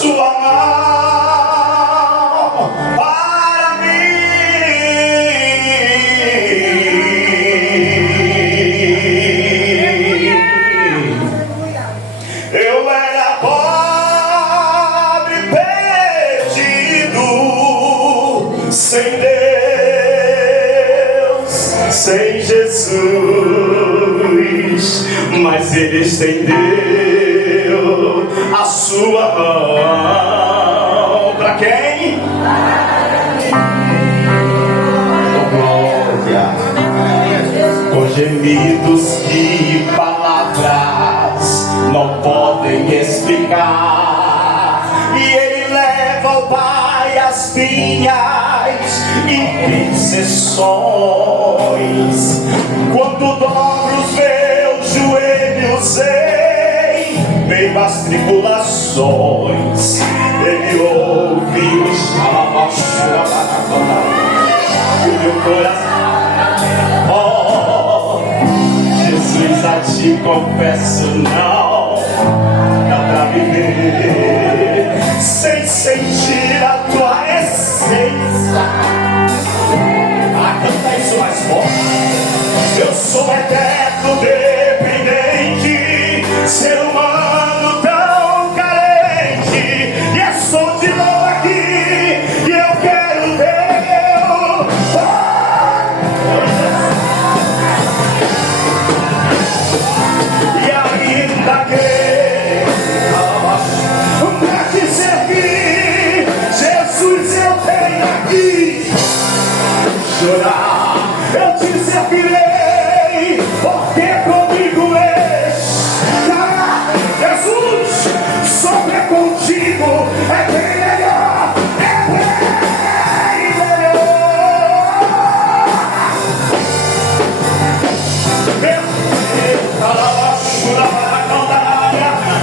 sua mão para mim. Eu era pobre, perdido, sem Deus, sem Jesus, mas Ele estendeu a sua mão para quem? Glória. Com gemidos que palavras não podem explicar, e Ele leva ao Pai as minhas intercessões. Quando dobro os meus joelhos em meio às tribulações, Ele ouve os e o meu coração. Oh, Jesus, a Ti confesso, não dá pra viver sem sentir a Tua essência. Canta isso mais forte. Eu sou eterno dependente, ser humano tão carente, e é som de novo aqui que eu quero Deus. E ainda que pra te servir, Jesus, eu tenho aqui chorar, eu te servirei, porque comigo está. Jesus, sopra contigo, é bem melhor, é bem melhor.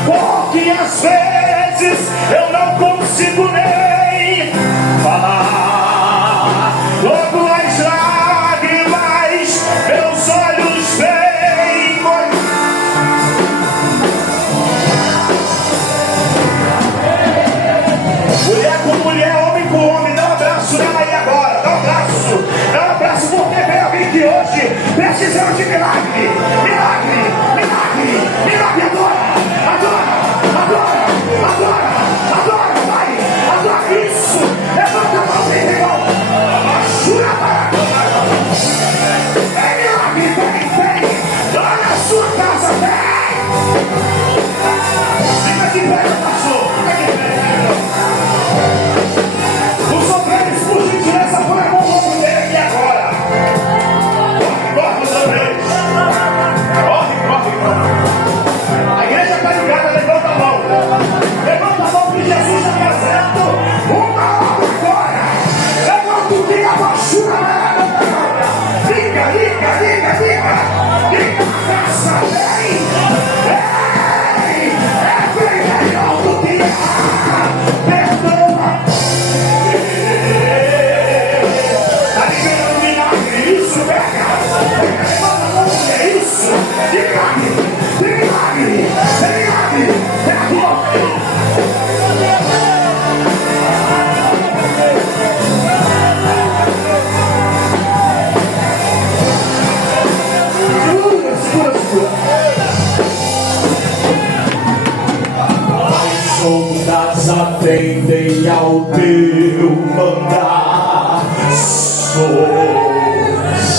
Porque às vezes eu não consigo nem falar, logo as lágrimas meus olhos veem. Mulher com mulher, homem com homem, dá um abraço nela aí agora, dá um abraço, porque vem alguém que hoje precisando de milagre, milagre, milagre, milagre. Adora, vai, adora isso, levanta a mão, vem, irmão, vem, milagre, vem, lá na sua casa, vem. Fica de pé, pastor, fica de pé. Os obreiros, por gentileza, põe a mão no ombro dele aqui agora. Corre, os obreiros. Corre. A igreja está ligada, levanta a mão. Levanta a mão que Jesus está fazendo uma obra agora. Levanta o dia, baixura. Liga. Liga a graça, vem. É bem melhor do que perdoa. Está liberando milagre, isso, pega. Levanta a mão, é isso. Milagre. As ondas atendem ao teu mandar.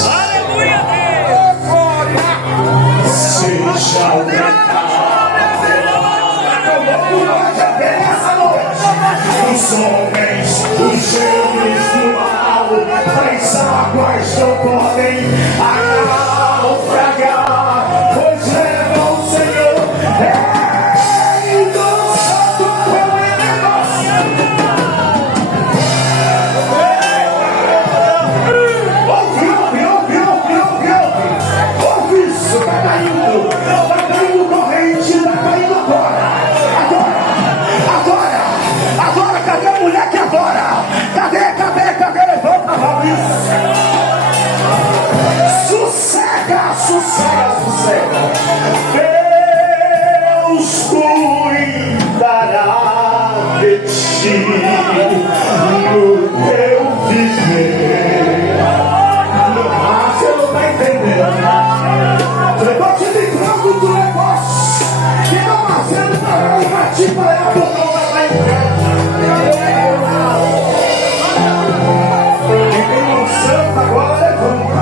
Aleluia, Deus. Seja o os homens, os gêmeos do mal, as águas não podem naufragar, pois levam o Senhor. Ouve isso, tá caindo corrente, tá caindo agora. Adora, cadê a mulher que adora? Cadê? Levanta a mão, isso. refletir no teu viver. Ah, você não está entendendo. Eu estou te livrando do negócio que está fazendo para ti, para a boca da igreja. Quem tem mão santa agora levanta.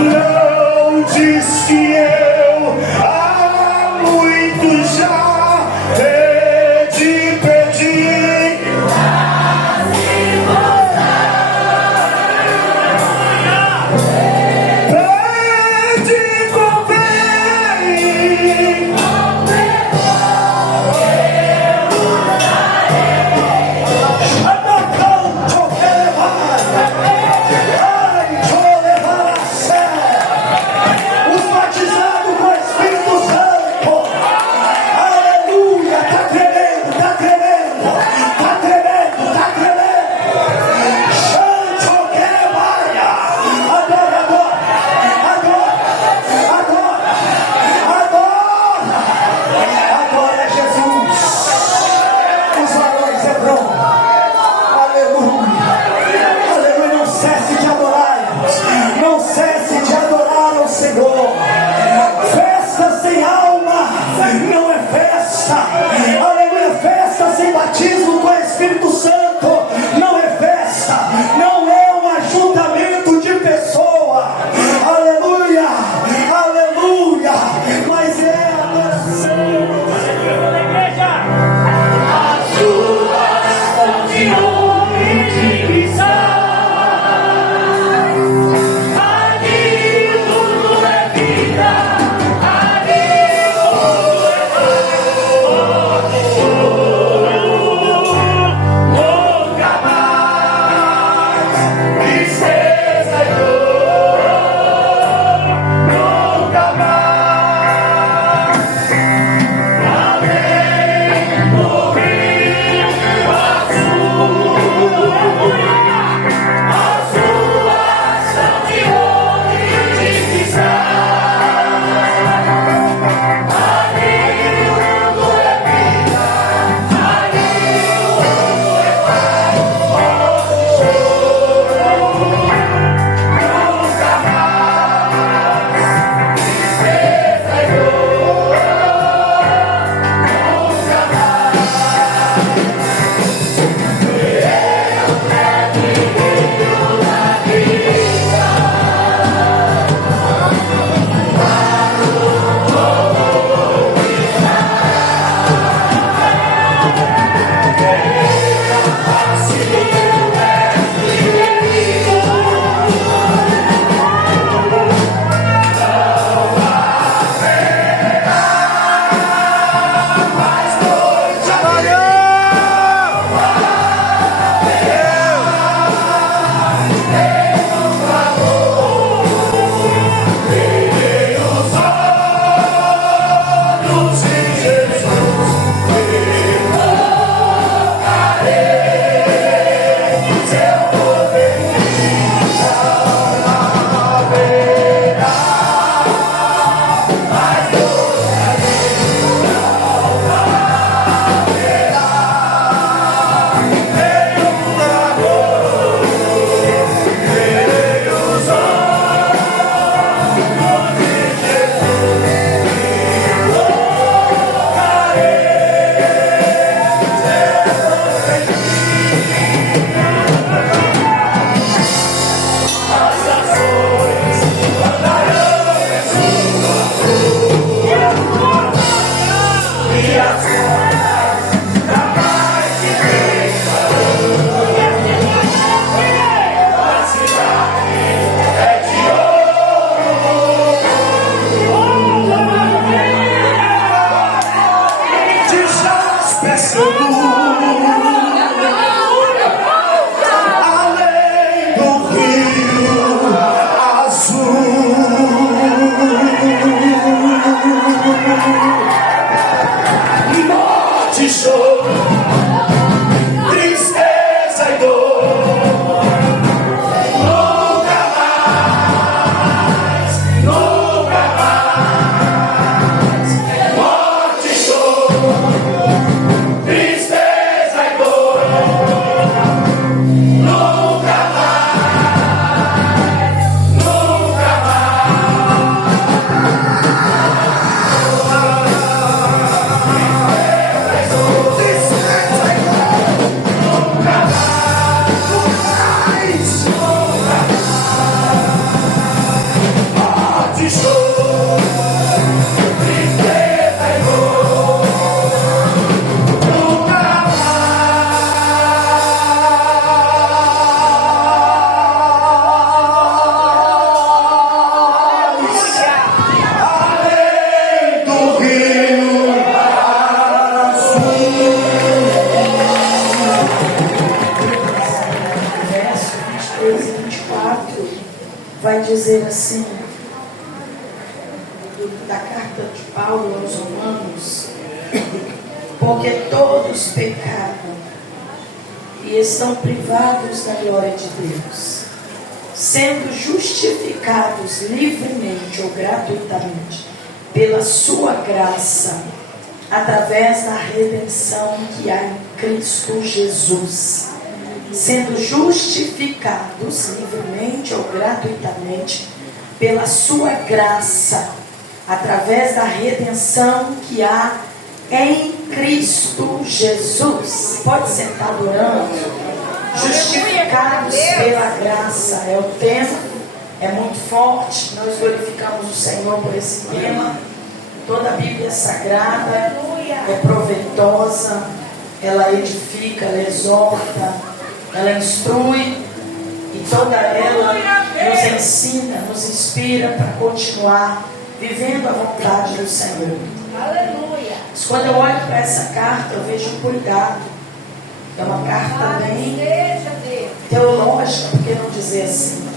Não diz que eu há muito já te pedi. Pede convém. Os batismos vai dizer assim, da carta de Paulo aos Romanos: porque todos pecaram e estão privados da glória de Deus, sendo justificados livremente ou gratuitamente pela sua graça, através da redenção que há em Cristo Jesus. Sendo justificados livremente ou gratuitamente pela sua graça, através da redenção que há em Cristo Jesus. Pode sentar adorando. Justificados pela graça é o tema, é muito forte. Nós glorificamos o Senhor por esse tema. Toda a Bíblia é sagrada, é proveitosa, ela edifica, ela exorta, ela instrui, e toda ela nos ensina, nos inspira para continuar vivendo a vontade do Senhor. Aleluia. Mas quando eu olho para essa carta, eu vejo um cuidado. É uma carta bem teológica, por que não dizer assim?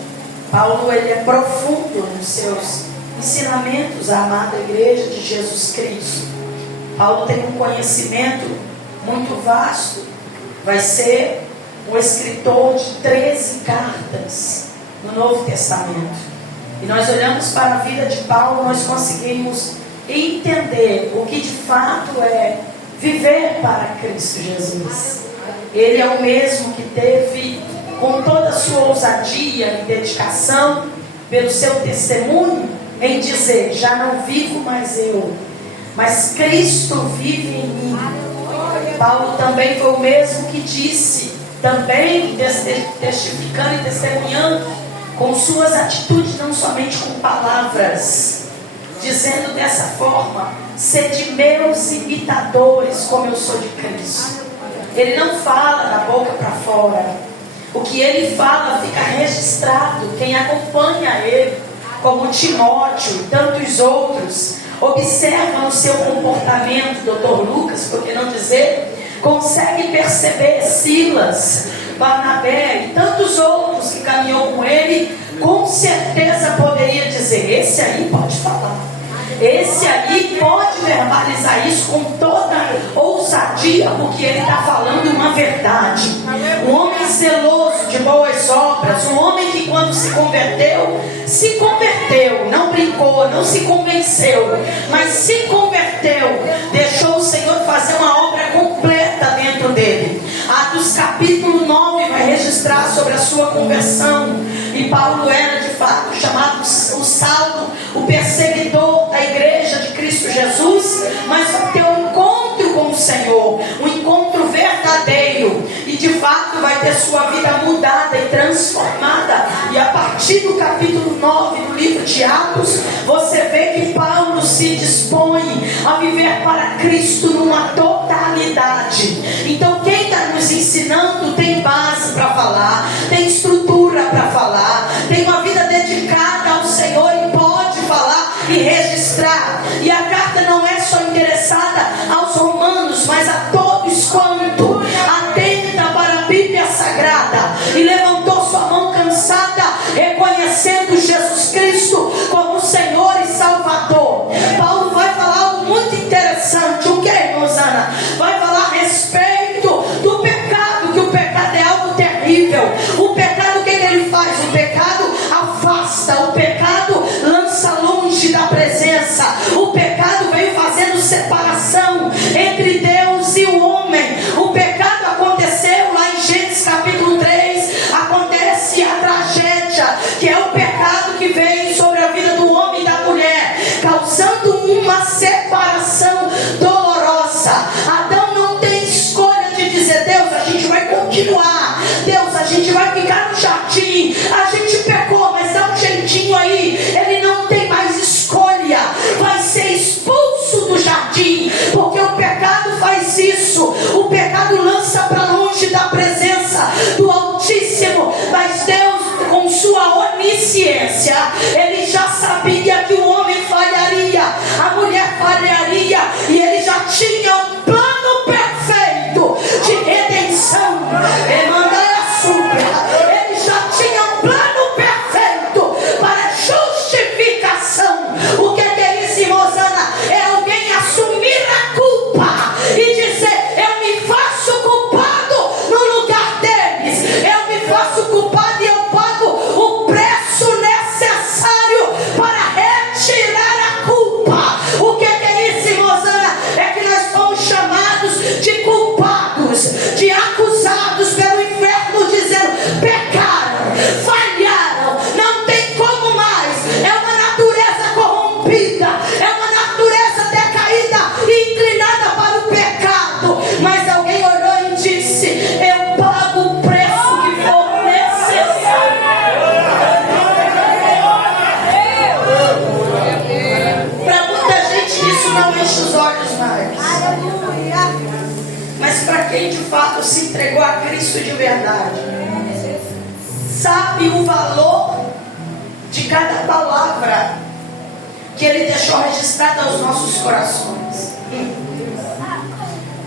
Paulo, ele é profundo nos seus ensinamentos à amada igreja de Jesus Cristo. Paulo tem um conhecimento muito vasto. Vai ser um escritor de 13 cartas no Novo Testamento. E nós olhamos para a vida de Paulo, nós conseguimos entender o que de fato é viver para Cristo Jesus. Ele é o mesmo que teve, com toda a sua ousadia e dedicação, pelo seu testemunho, em dizer: já não vivo mais eu, mas Cristo vive em mim. Paulo também foi o mesmo que disse, também testificando e testemunhando com suas atitudes, não somente com palavras, dizendo dessa forma: sede meus imitadores, como eu sou de Cristo. Ele não fala da boca para fora, o que ele fala fica registrado. Quem acompanha ele, como Timóteo e tantos outros, observam o seu comportamento. Dr. Lucas, por que não dizer, consegue perceber Silas, Barnabé e tantos outros que caminhou com ele. Com certeza poderia dizer: esse aí pode falar, esse aí pode verbalizar isso com toda ousadia, porque ele está falando uma verdade. Um homem zeloso de boas obras, um homem que quando se converteu, não brincou, não se convenceu, mas se converteu, deixou o Senhor fazer uma obra completa dentro dele. Atos capítulo 9 vai registrar sobre a sua conversão. E Paulo era de fato chamado o Saulo, o perseguidor da igreja de Cristo Jesus, mas ter um encontro com o Senhor, um encontro verdadeiro, e de fato vai ter sua vida mudada e transformada. E a partir do capítulo 9 do livro de Atos, você vê que Paulo se dispõe a viver para Cristo numa totalidade. Então quem está nos ensinando tem base para falar, tem estrutura para falar, tem uma vida dedicada ao Senhor e pode falar e registrar. E a carta não é só interessada aos romanos, mas a todos quanto atenta para a Bíblia Sagrada e levantou sua mão cansada, reconhecendo Jesus Cristo como Senhor e Salvador. Paulo vai falar algo muito interessante. O que é, irmã Ana? Vai falar a respeito do pecado, que o pecado é algo terrível. O pecado, o que ele faz? O pecado afasta, o pecado lança longe da presença. O pecado veio fazendo separação entre Deus e o homem. O pecado aconteceu lá em Gênesis capítulo 3. Acontece a tragédia, que é o pecado que veio sobre a vida do homem e da mulher, causando uma separação dolorosa. Adão não tem escolha de dizer: Deus, a gente vai continuar, Deus, a gente vai ficar no jardim, a gente pecou, mas dá um jeitinho aí. Ele não tem mais escolha, vai ser expulso do jardim, para quem de fato se entregou a Cristo de verdade, sabe o valor de cada palavra que Ele deixou registrada aos nossos corações.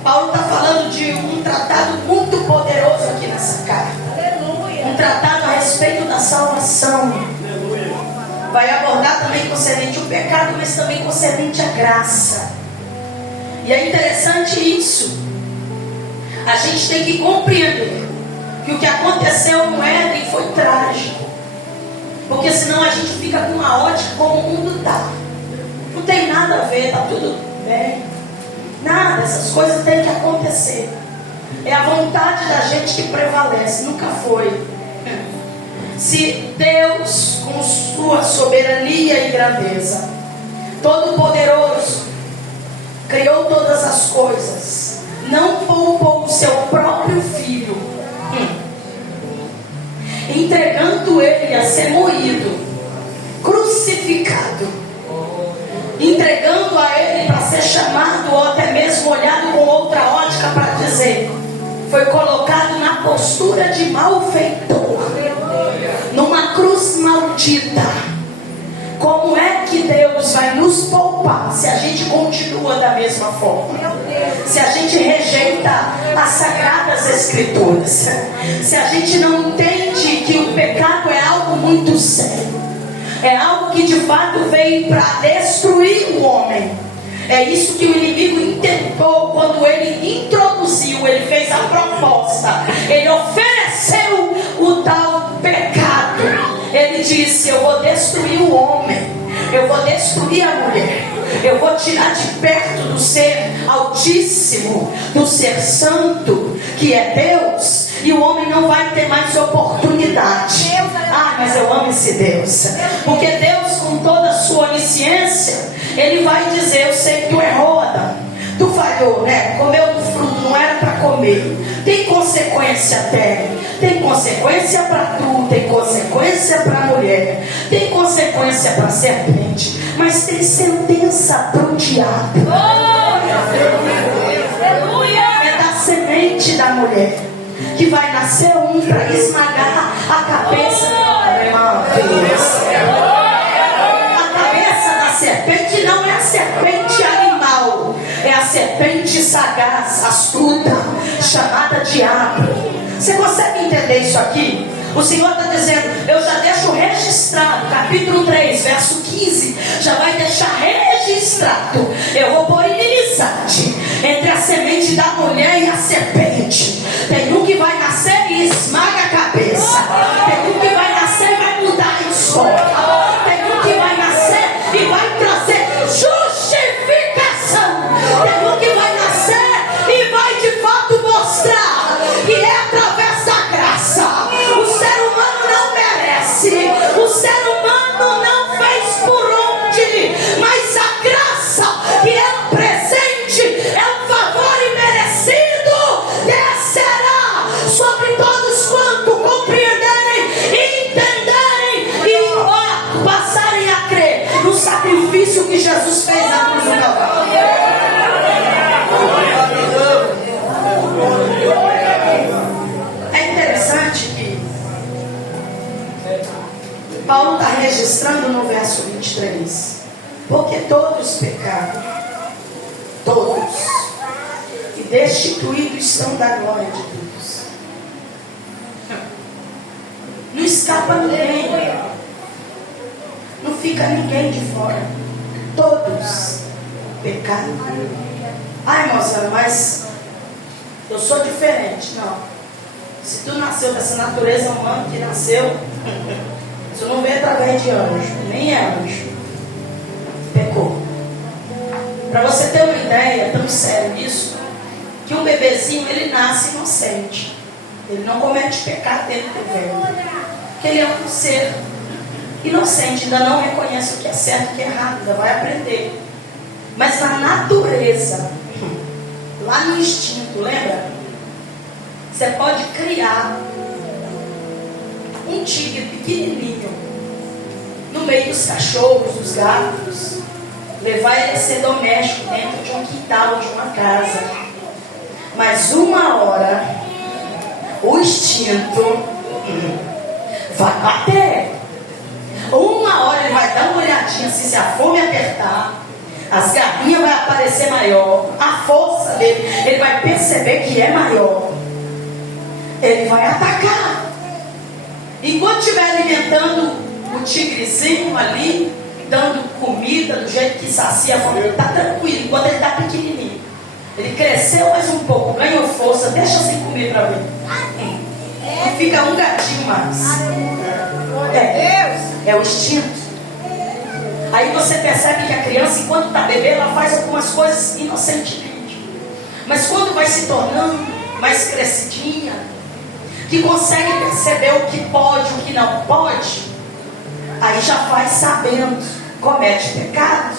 Paulo está falando de um tratado muito poderoso aqui nessa carta. Um tratado a respeito da salvação. Vai abordar também concernente o pecado, mas também concernente a graça. E é interessante isso. A gente tem que compreender que o que aconteceu no Éden foi trágico. Porque senão a gente fica com uma ótica como o mundo está. Não tem nada a ver, está tudo bem. Nada, essas coisas têm que acontecer. É a vontade da gente que prevalece, nunca foi. Se Deus, com sua soberania e grandeza, Todo-Poderoso, criou todas as coisas, não poupou o seu próprio Filho, entregando Ele a ser moído, crucificado, entregando a Ele para ser chamado ou até mesmo olhado com outra ótica para dizer, foi colocado na postura de malfeitor, numa cruz maldita. Como é que Deus vai nos poupar se a gente continua da mesma forma? Se a gente rejeita as sagradas escrituras, se a gente não entende que o pecado é algo muito sério, é algo que de fato veio para destruir o homem. É isso que o inimigo intentou quando ele introduziu, ele fez a proposta, ele ofereceu o tal pecado. Ele disse: eu vou destruir o homem, eu vou destruir a mulher, eu vou tirar de perto do ser altíssimo, do ser santo, que é Deus, e o homem não vai ter mais oportunidade. Ah, mas eu amo esse Deus, porque Deus, com toda a sua onisciência, Ele vai dizer: eu sei que tu errou, Adão, tu falhou, né? Comeu do fruto, não era para comer. Tem consequência até. Tem consequência para tu, tem consequência para a mulher, tem consequência para a serpente, mas tem sentença para o diabo. É da semente da mulher que vai nascer um para esmagar a cabeça. A cabeça da serpente não é a serpente animal, é a serpente sagaz, astuta, chamada diabo. Você consegue entender isso aqui? O Senhor está dizendo: eu já deixo registrado, capítulo 3, verso 15, já vai deixar registrado. Eu vou pôr inimizade entre a semente da mulher e a serpente. Tem um que vai nascer e esmaga a cabeça. Tem um que vai nascer e vai mudar a história. Tem um que vai nascer e vai trazer justificação. Tem um que vai nascer e vai de fato mostrar que é através da graça. O ser humano não merece, o ser humano não fez por onde, mas a graça, que é um presente, é um favor imerecido, descerá sobre todos quanto compreenderem, entenderem e passarem a crer no sacrifício que Jesus fez na cruz do Calvário. Paulo está registrando no verso 23, porque todos pecaram, todos, e destituídos estão da glória de Deus. Não escapa ninguém, não fica ninguém de fora, todos pecaram. Ai, moça, mas eu sou diferente. Não, se tu nasceu dessa natureza humana que nasceu, você não vê através de anjo, nem é anjo. Pecou. Para você ter uma ideia, tão sério isso, que um bebezinho, ele nasce inocente. Ele não comete pecado dentro do ventre. Porque ele é um ser inocente, ainda não reconhece o que é certo e o que é errado, ainda vai aprender. Mas na natureza, lá no instinto, lembra? Você pode criar um tigre pequenininho no meio dos cachorros, dos gatos, levar ele a ser doméstico dentro de um quintal, de uma casa. Mas uma hora, o instinto vai bater. Uma hora ele vai dar uma olhadinha, assim, se a fome apertar, as garrinhas vão aparecer maior, a força dele, ele vai perceber que é maior. Ele vai atacar. Enquanto estiver alimentando o tigrezinho ali, dando comida do jeito que sacia a fome, está tranquilo, enquanto ele está pequenininho. Ele cresceu mais um pouco, ganhou força, deixa assim comer para ver. E fica um gatinho mais. É o instinto. Aí você percebe que a criança, enquanto está bebê, ela faz algumas coisas inocentemente. Mas quando vai se tornando mais crescidinha, que consegue perceber o que pode, o que não pode, aí já vai sabendo, comete pecado.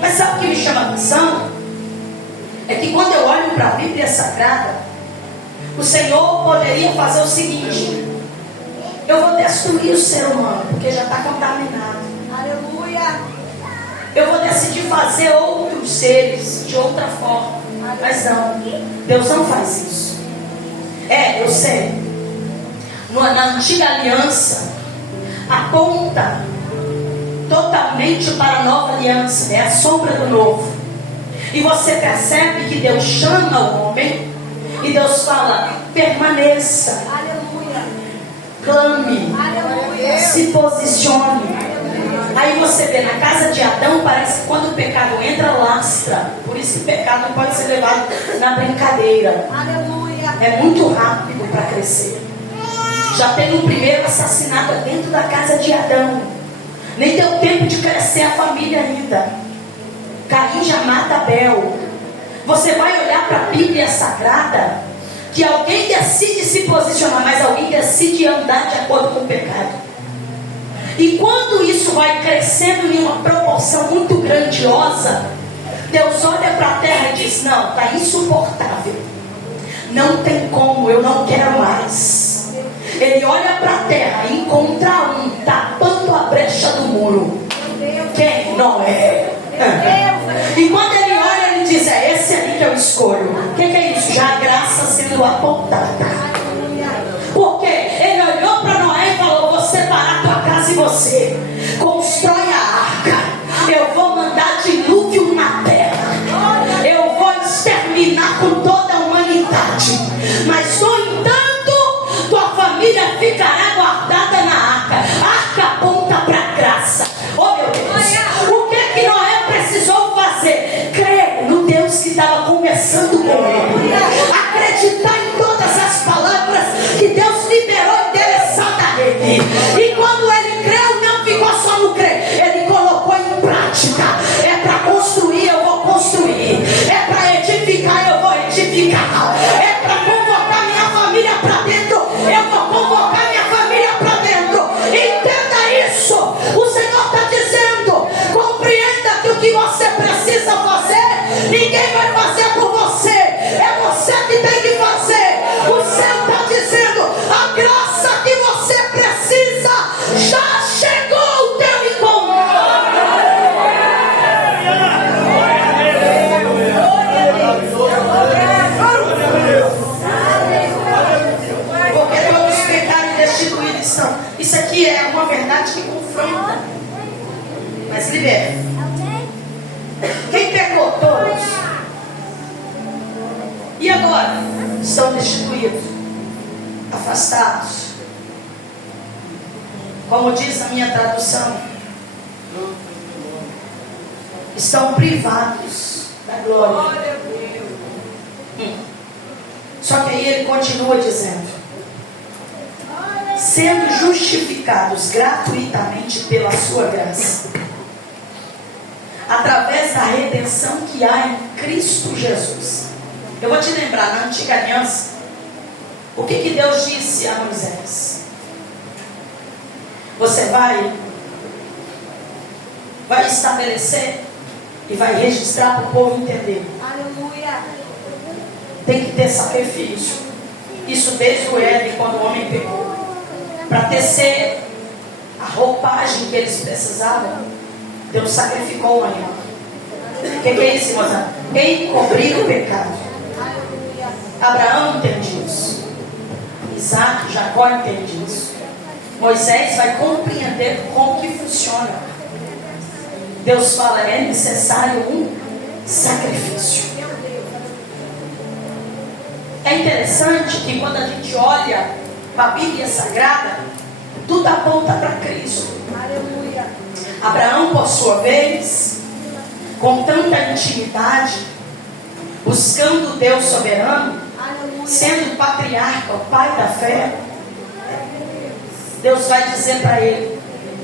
Mas sabe o que me chama a atenção? É que quando eu olho para a Bíblia Sagrada, o Senhor poderia fazer o seguinte: eu vou destruir o ser humano, porque já está contaminado. Aleluia. Eu vou decidir fazer outros seres de outra forma. Mas não, Deus não faz isso. Eu sei. Na antiga aliança, aponta totalmente para a nova aliança. É a sombra do novo. E você percebe que Deus chama o homem e Deus fala: permaneça, Aleluia. clame, Aleluia. se posicione. Aí você vê, na casa de Adão, parece que quando o pecado entra, lastra. Por isso que o pecado não pode ser levado na brincadeira. Aleluia. É muito rápido para crescer. Já tem um primeiro assassinato dentro da casa de Adão. Nem deu tempo de crescer a família ainda. Caim já mata Abel. Você vai olhar para a Bíblia Sagrada, que alguém decide se posicionar, mas alguém decide andar de acordo com o pecado. E quando isso vai crescendo em uma proporção muito grandiosa, Deus olha para a terra e diz: não, está insuportável. Não tem como, eu não quero mais. Ele olha para a terra e encontra um tapando a brecha do muro. Quem? Noé. E quando ele olha, ele diz: é esse aí que eu escolho. O que é isso? Já a graça sendo apontada. Porque ele olhou para Noé e falou: vou separar tua casa e você constrói a arca. Eu vou mandar dilúvio na terra. Eu vou exterminar com toda a humanidade. Mas no entanto, tua família ficará guardada na arca. A arca aponta para a graça. Oh meu Deus, o que Noé precisou fazer? Crer no Deus que estava conversando com ele. Acreditar em todas as palavras que Deus liberou endereçada a ele. E quando ele creu, não ficou só no crer, ele colocou em prática. É para construir, eu vou construir. É para edificar, eu vou edificar. É para convocar minha família para dentro, eu vou convocar minha família para dentro. Entenda isso. O Senhor está dizendo: compreenda que o que você precisa fazer, ninguém vai fazer por você. É você que tem que fazer. O céu está dizendo: a graça que você precisa já chegou ao teu encontro. Porque todos pecaram e destituídos estão. Isso aqui é uma verdade que confronta, mas liberta. Quem pecou? Todos. E agora? Estão destituídos, afastados. Como diz a minha tradução, estão privados da glória. Só que aí ele continua dizendo: sendo justificados gratuitamente pela sua graça, através da redenção que há em Cristo Jesus. Eu vou te lembrar, na antiga aliança, o que Deus disse a Moisés? Você vai estabelecer e vai registrar para o povo entender. Aleluia. Tem que ter sacrifício. Isso desde o Éden, quando o homem pecou. Para tecer a roupagem que eles precisavam, Deus sacrificou o animal. O que é isso, irmãos? Encobrir o pecado. Abraão entende isso. Isaac, Jacó entende isso. Moisés vai compreender como que funciona. Deus fala, é necessário um sacrifício. É interessante que quando a gente olha para a Bíblia Sagrada, tudo aponta para Cristo. Aleluia. Abraão, por sua vez, com tanta intimidade, buscando Deus soberano, Aleluia. sendo patriarca, o pai da fé, Deus vai dizer para ele: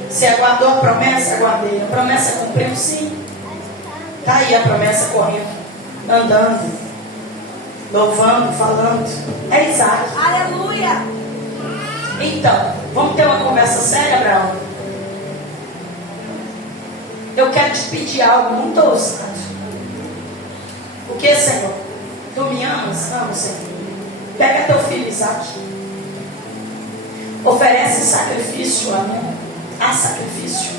você aguardou a promessa? Aguardei. A promessa cumpriu? Sim. Está aí a promessa correndo, andando, louvando, falando. É Isaac. Aleluia. Então, vamos ter uma conversa séria, Abraão? Eu quero te pedir algo muito ousado. O que, Senhor? Tu me amas? Amo, Senhor. Pega teu filho Isaac. Oferece sacrifício a mim. Há sacrifício.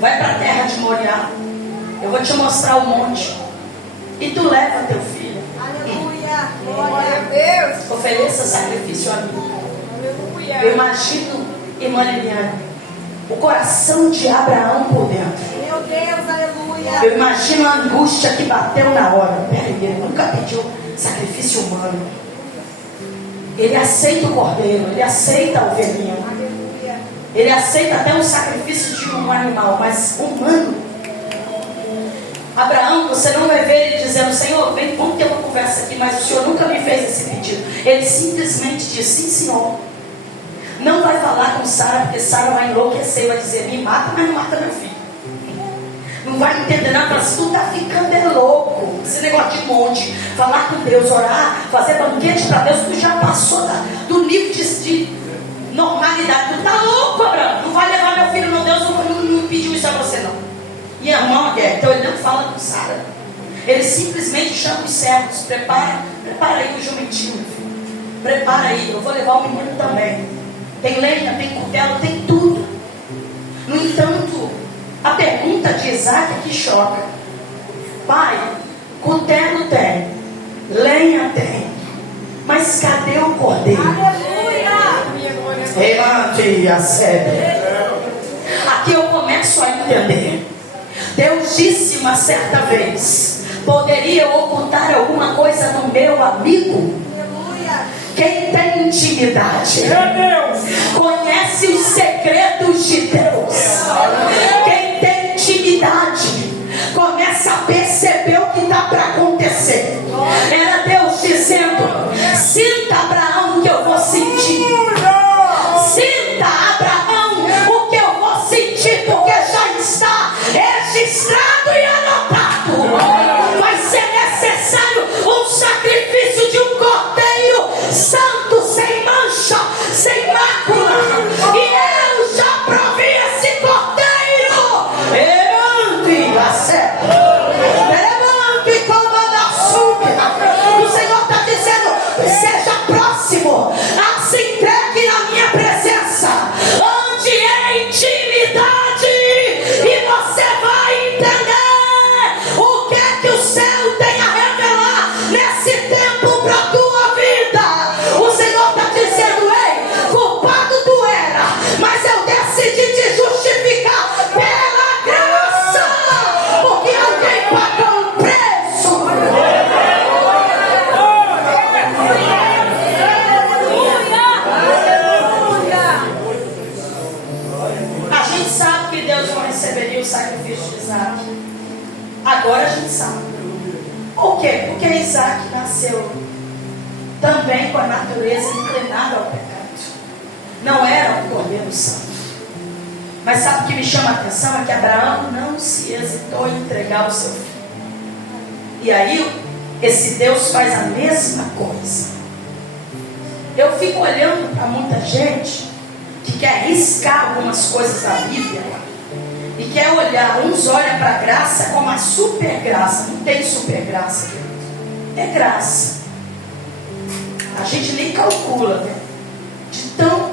Vai para a terra de Moriá. Eu vou te mostrar o monte. E tu leva teu filho. Aleluia. Glória a Deus. Ofereça sacrifício a mim. Aleluia. Eu imagino, irmã Liliane, o coração de Abraão por dentro. Meu Deus, aleluia. Eu imagino a angústia que bateu na hora. Peraí, ele nunca pediu sacrifício humano. Ele aceita o cordeiro, ele aceita a ovelhinha. Aleluia. Ele aceita até um sacrifício de um animal, mas humano. Abraão, você não vai ver ele dizendo: Senhor, vem, vamos ter uma conversa aqui, mas o Senhor nunca me fez esse pedido. Ele simplesmente diz: sim, Senhor. Não vai falar com Sara, porque Sara vai enlouquecer, vai dizer: me mata, mas não mata meu filho. Não vai entender nada, mas tu tá ficando louco. Esse negócio de monte, falar com Deus, orar, fazer banquete para Deus, tu já passou do nível de normalidade. Tu tá louco, Abraão. Não vai levar meu filho, não. Deus não pediu isso a você, não. E arrumar uma guerra. Então ele não fala com Sara. Ele simplesmente chama os servos: prepara aí o jumentinho, meu filho. Prepara aí, eu vou levar o menino também. Tem lenha, tem cutelo, tem tudo. No entanto, a pergunta de Isaac é que choca. Pai, cutelo tem, lenha tem, mas cadê o cordeiro? Aleluia. Levante a sede. Aqui eu começo a entender. Deus disse uma certa vez: poderia ocultar alguma coisa do meu amigo? Aleluia. Quem tem intimidade conhece os segredos de Deus. Quem tem intimidade começa a perceber o que está para acontecer. Era Deus dizendo: sinta, Abraão, o que eu vou sentir. Sinta, Abraão, o que eu vou sentir, porque já está registrado e anotado. Vai ser necessário um sacrifício de um cordeiro santo, sem mancha, sem mácula. E eu já provi esse cordeiro. Levante a seta. Levante como a súbia. O Senhor está dizendo: seja próximo, se entregue na minha presença, onde é intimidade, e você vai entender o que é que o céu tem a revelar nesse tempo para a tua vida. O Senhor está dizendo: ei, culpado tu era, mas eu decidi te justificar pela graça, porque alguém pagou um preço. A gente sabe que Deus não receberia o sacrifício de Isaac. Agora a gente sabe. Por quê? Porque Isaac nasceu também com a natureza inclinada ao pecado. Não era um cordeiro santo. Mas sabe o que me chama a atenção? É que Abraão não se hesitou em entregar o seu filho. E aí, esse Deus faz a mesma coisa. Eu fico olhando para muita gente que quer riscar algumas coisas da Bíblia e quer olhar, uns olham para a graça como a super graça. Não tem super graça, é graça. A gente nem calcula, né? De tão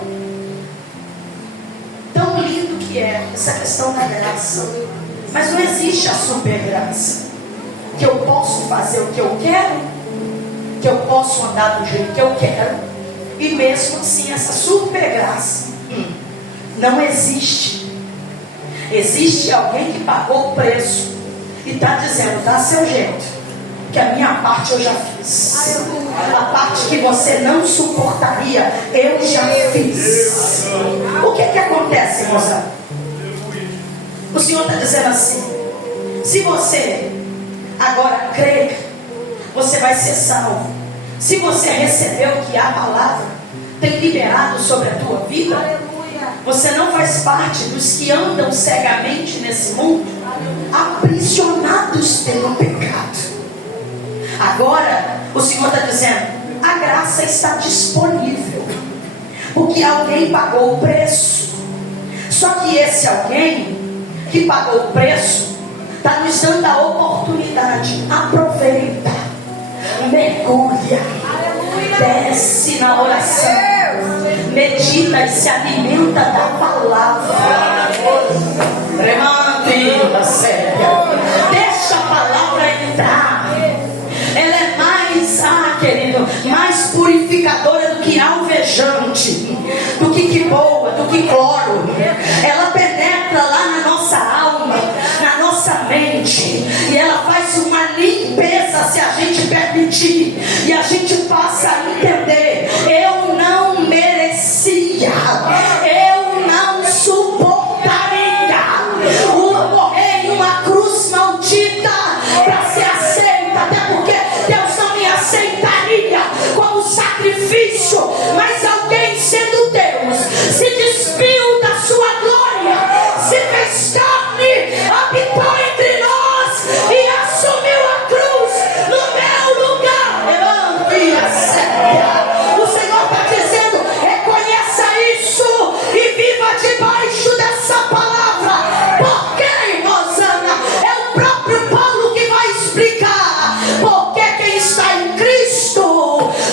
lindo que é essa questão da graça. Mas não existe a super graça, que eu posso fazer o que eu quero que eu posso andar do jeito que eu quero, e mesmo assim essa super graça não existe. Existe alguém que pagou o preço e está dizendo: dá seu jeito, que a minha parte eu já fiz. A parte que você não suportaria, eu já fiz. O que acontece, moça? O Senhor está dizendo assim: se você agora crer, você vai ser salvo. Se você recebeu que a palavra tem liberado sobre a tua vida, você não faz parte dos que andam cegamente nesse mundo, aprisionados pelo pecado. Agora o Senhor está dizendo: a graça está disponível, porque alguém pagou o preço. Só que esse alguém que pagou o preço está nos dando a oportunidade. Aproveita, mergulha, desce na oração, medita e se alimenta da palavra. Remanda, séria. Deixa a palavra entrar. Ela é mais, querido, mais purificadora do que alvejante, do que boa, do que cloro. Ela penetra lá na nossa alma, na nossa mente, e ela faz uma limpeza se a gente permitir, e a gente passa a entender: eu não merecia, eu não suportaria morrer em uma cruz maldita para ser aceita, até porque Deus não me aceitaria como sacrifício. Mas alguém, sendo Deus, se despiu da sua glória, se fez carne, habitou entre nós e assumiu a cruz no meu lugar. O Senhor está dizendo: reconheça isso e viva debaixo dessa palavra. Porque, Rosana, é o próprio Paulo que vai explicar. Porque quem está em Cristo,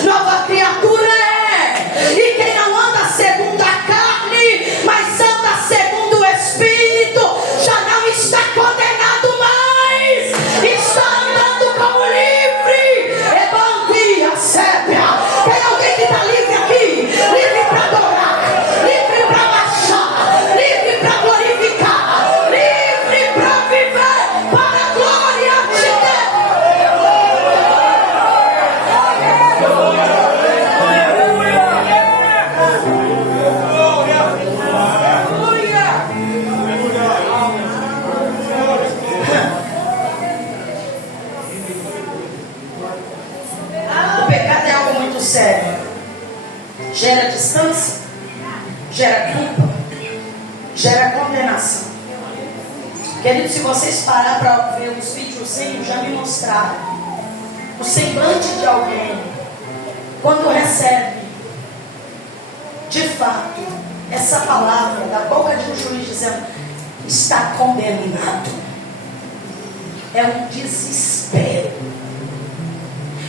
nova criatura é. E quem não anda segundo a carne, mas anda segundo o Espírito, já não está condenado mais, está andando como livre. É bom dia, Sébia. Tem alguém que está livre aqui? Livre para adorar, livre para marchar, livre para glorificar, livre para viver para a glória de O pecado é algo muito sério. Gera distância, gera culpa, gera condenação. Querido, se vocês parar para ver os videozinhos, já me mostraram o semblante de alguém quando recebe de fato essa palavra da boca de um juiz dizendo: está condenado. É um desespero.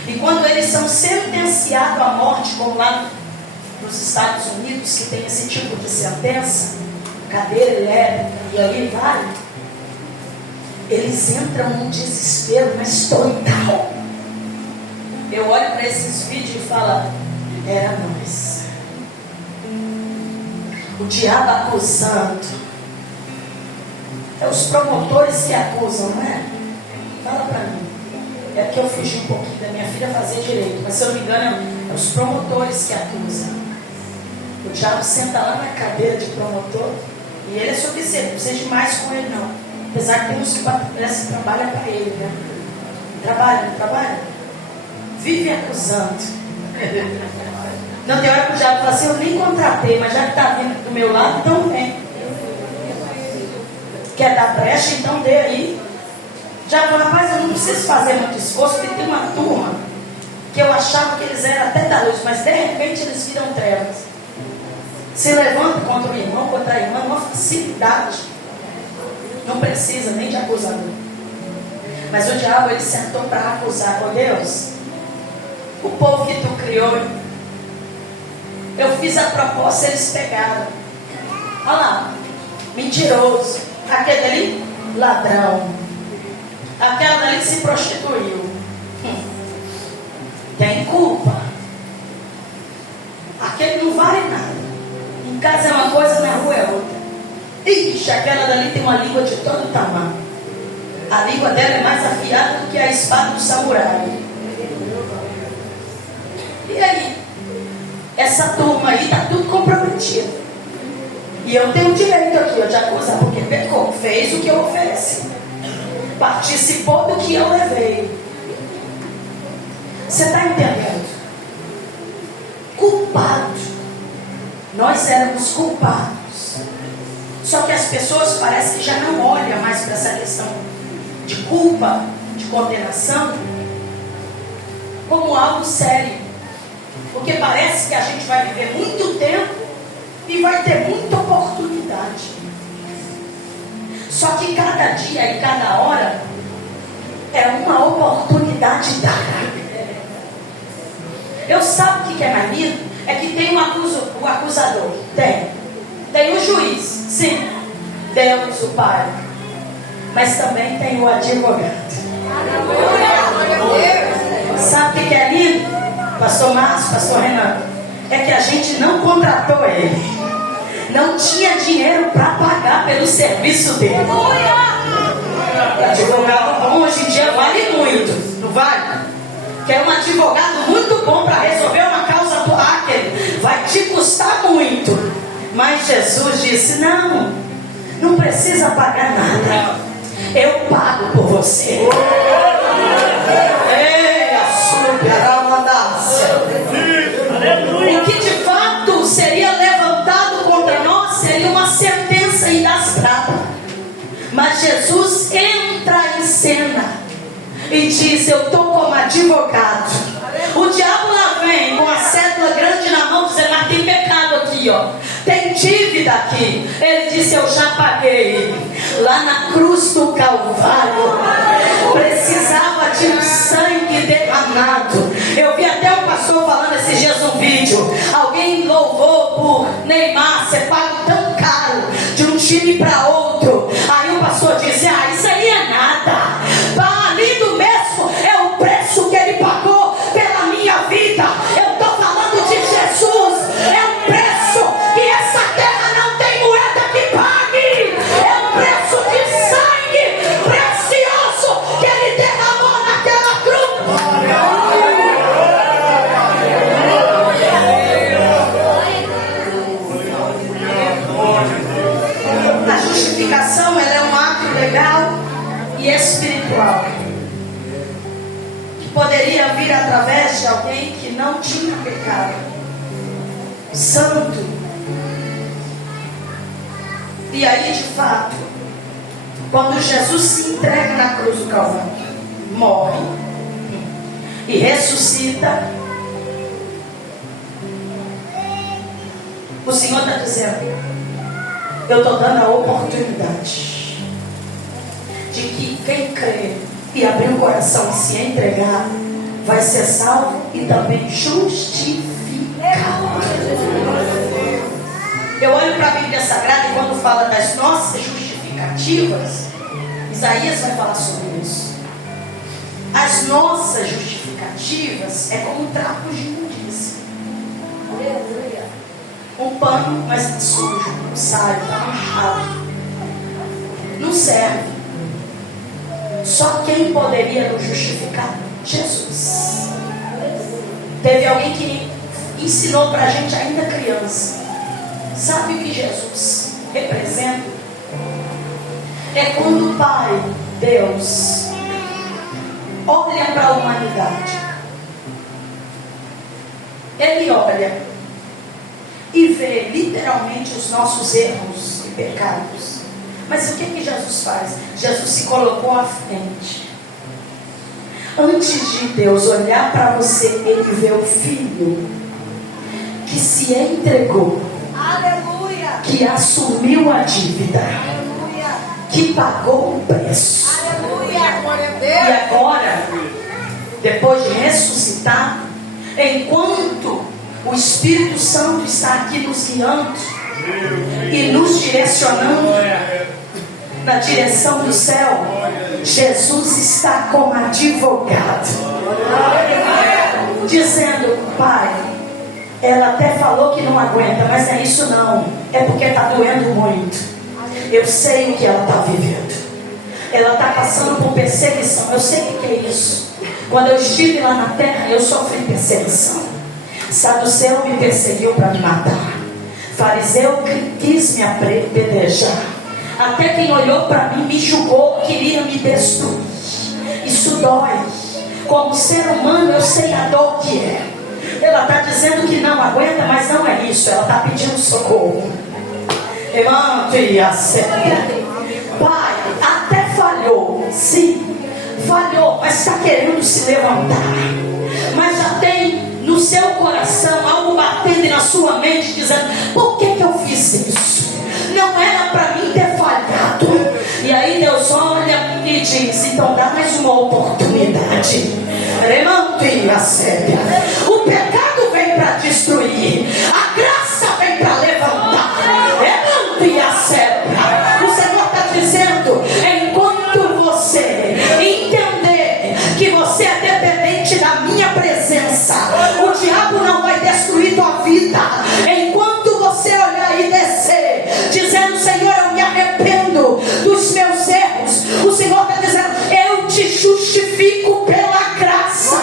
E quando eles são sentenciados à morte, como lá nos Estados Unidos, que tem esse tipo de sentença, cadeira elétrica e aí vai, eles entram num desespero, mas total. Eu olho para esses vídeos e falo: era nós. O diabo acusando. É os promotores que acusam, não é? Fala para mim. É que eu fugi um pouquinho da minha filha fazer direito, mas se eu não me engano, é os promotores que acusam. O diabo senta lá na cadeira de promotor e ele é suficiente, não precisa de mais com ele não. Apesar que tem uns que parece que trabalham para ele, né? Trabalha. Vive acusando. Não, tem hora que o diabo fala assim: eu nem contratei, mas já que está vindo do meu lado, então vem. Quer dar brecha, então dê aí. Já falou: rapaz, eu não preciso fazer muito esforço, porque tem uma turma que eu achava que eles eram até da luz, mas de repente eles viram trevas. Se levantam contra o irmão, contra a irmã, uma facilidade. Não precisa nem de acusador. Mas o diabo, ele sentou para acusar. Oh Deus, o povo que tu criou, eu fiz a proposta, eles pegaram. Olha lá, mentiroso. Aquele ali, ladrão. Aquela dali que se prostituiu. Tem culpa, aquele não vale nada. Em casa é uma coisa, na rua é outra. Ixi, aquela dali tem uma língua de todo tamanho. A língua dela é mais afiada do que a espada do samurai. E aí? Essa turma aí está tudo comprometido. E eu tenho o direito aqui de acusar, porque pecou, fez o que eu ofereci, participou do que eu levei. Você está entendendo? Culpado. Nós éramos culpados. Só que as pessoas parecem que já não olham mais para essa questão de culpa, de condenação, como algo sério. Porque parece que a gente vai viver muito tempo e vai ter muita oportunidade. Só que cada dia e cada hora é uma oportunidade dada. Eu sabe o que é mais lindo? É que tem o acusador. Tem o juiz. Sim. Deus, o Pai. Mas também tem o advogado. Sabe o que é lindo? Pastor Márcio, pastor Renan, é que a gente não contratou ele, não tinha dinheiro para pagar pelo serviço dele. Advogado bom hoje em dia vale muito, não vale? Que é um advogado muito bom para resolver uma causa do hacker, vai te custar muito. Mas Jesus disse: não precisa pagar nada, eu pago por você. O que de fato seria levantado contra nós seria uma sentença inasprada. Mas Jesus entra em cena e diz: eu estou como advogado. O diabo lá vem com a cédula grande na mão, dizendo: mas tem pecado aqui, ó, tem dívida aqui. Ele disse: eu já paguei. Lá na cruz do Calvário precisava de um sangue derramado. Eu vi até o pastor falando esses dias num vídeo. Alguém louvou por Neymar ser pago tão caro de um time para outro. Aí o pastor disse: isso aí é nada. Valido mesmo é o preço que ele pagou pela minha vida. Eu estou falando de Jesus. É um preço que essa terra não tem moeda que pague. É um preço de sangue precioso que ele derramou naquela cruz. A justificação, ela é um ato legal e espiritual que poderia vir através de alguém que não tinha pecado, santo. E aí, de fato, quando Jesus se entrega na cruz do Calvário, morre e ressuscita, o Senhor está dizendo: eu estou dando a oportunidade de que quem crê e abrir o coração e se entregar vai ser salvo e também justificado. Eu olho para a Bíblia Sagrada e quando fala das nossas justificativas, Isaías vai falar sobre isso. As nossas justificativas é como um trapo de imundícia. Um pano, mas está sujo, não sai, está manchado. Não serve. Só quem poderia nos justificar? Jesus. Teve alguém que ensinou para a gente ainda criança. Sabe o que Jesus representa? É quando o Pai, Deus, olha para a humanidade. Ele olha e vê literalmente os nossos erros e pecados. Mas o que Jesus faz? Jesus se colocou à frente. Antes de Deus olhar para você, ele vê o Filho que se entregou. Aleluia. Que assumiu a dívida. Aleluia. Que pagou o preço. Aleluia. Glória a E Deus. agora, depois de ressuscitar, enquanto o Espírito Santo está aqui nos guiando e nos direcionando na direção do céu, Jesus está como advogado. dizendo: pai, ela até falou que não aguenta, mas é isso não, é porque está doendo muito. Eu sei o que ela está vivendo. Ela está passando por perseguição. Eu sei o que é isso. Quando eu estive lá na terra, eu sofri perseguição. Saduceu me perseguiu para me matar. Fariseu quis me apedrejar. Até quem olhou para mim me julgou, queria me destruir. Isso dói. Como ser humano, eu sei a dor que é. Ela está dizendo que não aguenta, mas não é isso. Ela está pedindo socorro. Pai, até falhou. Sim, falhou, mas está querendo se levantar. Mas já tem no seu coração algo batendo e na sua mente dizendo: por que eu fiz isso? Não era para mim ter falhado. E aí Deus olha e diz: então dá mais uma oportunidade. O pecado vem para destruir, a graça vem para levantar. O Senhor está dizendo: enquanto você entender que você é dependente da minha presença, o diabo não vai destruir tua vida. Enquanto você olhar e descer dizendo: Senhor, eu me arrependo dos meus erros, o Senhor está dizendo: eu te justifico pela graça.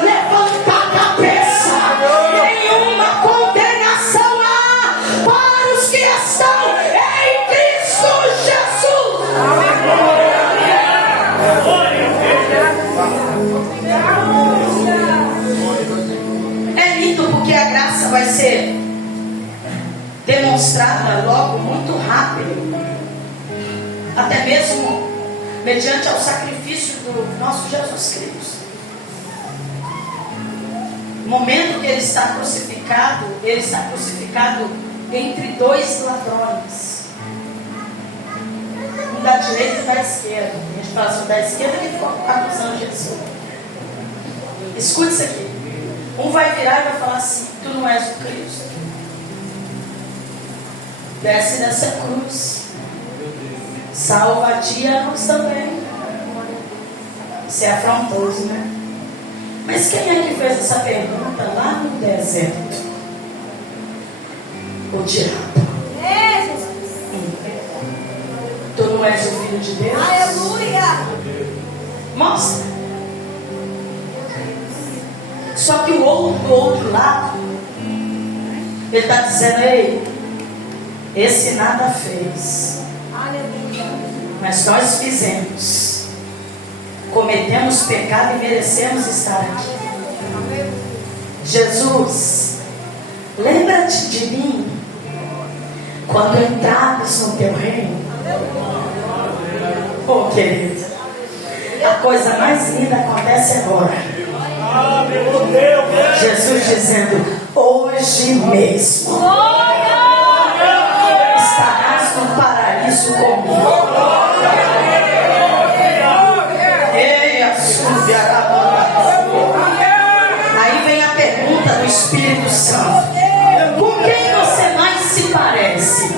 Levanta a cabeça. Nenhuma condenação há para os que estão em Cristo Jesus. É lindo porque a graça vai ser demonstrada logo, muito rápido, até mesmo mediante ao sacrifício do nosso Jesus Cristo. No momento que ele está crucificado entre dois ladrões, um da direita e da esquerda. A gente fala assim, da esquerda que ficou acusando Jesus. Escute isso aqui. Um vai virar e vai falar assim: tu não és o Cristo. Desce dessa cruz. Salva-nos também. Isso é afrontoso, né? Mas quem é que fez essa pergunta lá no deserto? O diabo. Tu não és o filho de Deus? Aleluia! Mostra. Só que o outro do outro lado, ele está dizendo: ei, esse nada fez. Aleluia! Mas nós fizemos. Cometemos pecado e merecemos estar aqui. Jesus, lembra-te de mim quando entrares no teu reino. Oh, querido, a coisa mais linda acontece agora. Jesus dizendo: hoje mesmo estarás no paraíso comigo. Aí vem a pergunta do Espírito Santo: com quem você mais se parece?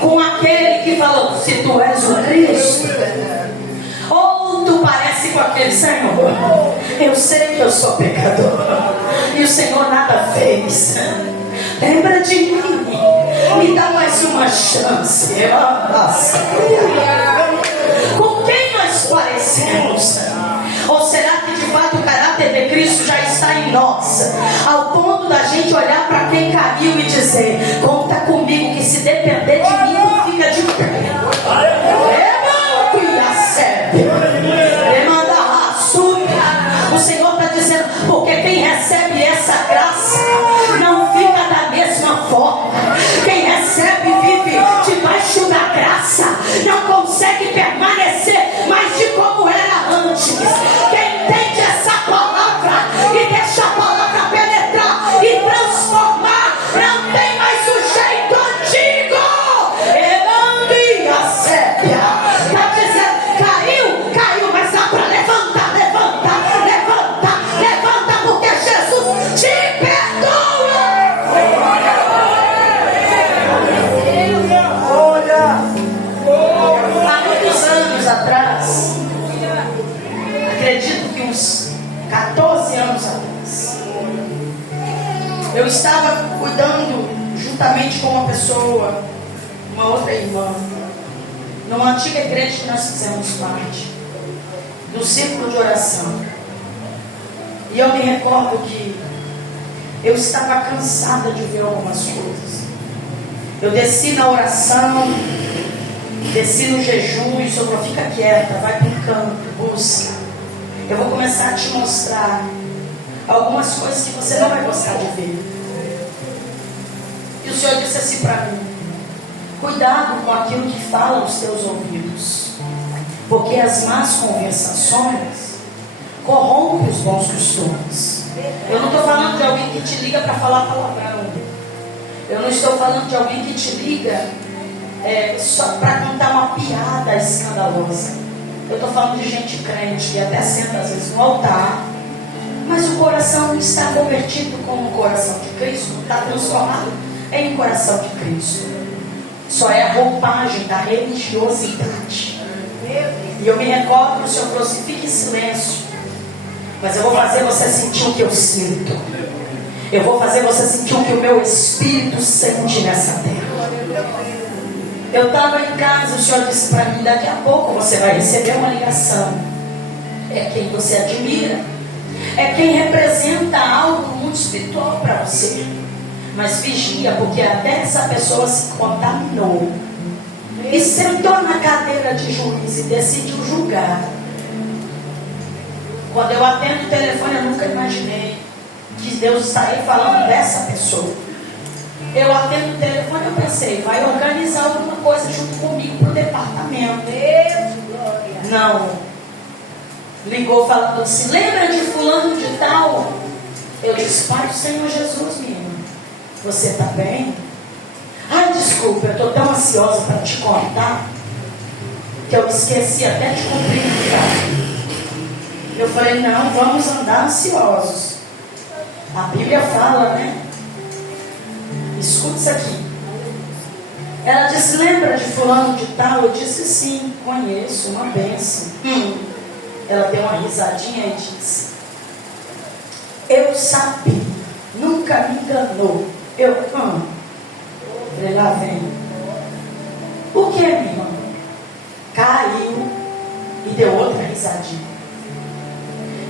Com aquele que falou: se tu és o Cristo? Ou tu parece com aquele: Senhor, eu sei que eu sou pecador e o Senhor nada fez. Lembra de mim, me dá mais uma chance. Com quem nós parecemos? Ou será que de fato o caráter de Cristo já está em nós, ao ponto da gente olhar para quem caiu e dizer: conta comigo, que se depender de mim não fica de pé. O Senhor está dizendo: porque quem recebe essa graça não fica da mesma forma. Quem recebe vive debaixo da graça, não consegue permanecer mais de como era antes. Quem entende essa palavra e deixa a palavra penetrar e transformar, não tem mais o jeito antigo. Está dizendo: caiu, mas dá para levantar. Levanta, porque Jesus te perdoa. Há muitos anos atrás, acredito que uns 14 anos atrás, Eu estava cuidando juntamente com uma pessoa, uma outra irmã, numa antiga igreja que nós fizemos parte, do círculo de oração. E eu me recordo que eu estava cansada de ver algumas coisas. Eu desci na oração, desci no jejum e o Senhor falou: fica quieta, vai para um canto, busca. Eu vou começar a te mostrar algumas coisas que você não vai gostar de ver. E o Senhor disse assim para mim: cuidado com aquilo que fala aos teus ouvidos, porque as más conversações corrompem os bons costumes. Eu não estou falando de alguém que te liga para falar palavrão. Eu não estou falando de alguém que te liga só para contar uma piada escandalosa. Eu estou falando de gente crente que até senta às vezes no altar, mas o coração não está convertido como o coração de Cristo, não está transformado em coração de Cristo. Só é a roupagem da religiosidade. E eu me recordo, o Senhor falou assim: fique em silêncio, mas eu vou fazer você sentir o que eu sinto. Eu vou fazer você sentir o que o meu Espírito sente nessa terra. Eu estava em casa, o Senhor disse para mim: daqui a pouco você vai receber uma ligação. É quem você admira, é quem representa algo muito espiritual para você. Mas vigia, porque até essa pessoa se contaminou e sentou na cadeira de juiz e decidiu julgar. Quando eu atendo o telefone, eu nunca imaginei que Deus estaria falando dessa pessoa. Eu atendo o telefone, eu pensei: vai organizar alguma coisa junto comigo para o departamento. Não. Ligou falando assim: lembra de fulano de tal? Eu disse: Pai do Senhor Jesus, menino, você está bem? Ai, desculpa, eu estou tão ansiosa para te contar que eu esqueci até de cumprimentar. Eu falei: não, vamos andar ansiosos. A Bíblia fala, né? Escuta isso aqui. Ela disse: lembra de fulano de tal? Eu disse: sim, conheço, uma bênção. Ela deu uma risadinha e disse: eu sabia, nunca me enganou. Eu amo. Falei: lá vem. O que, minha irmã? Caiu e deu outra risadinha.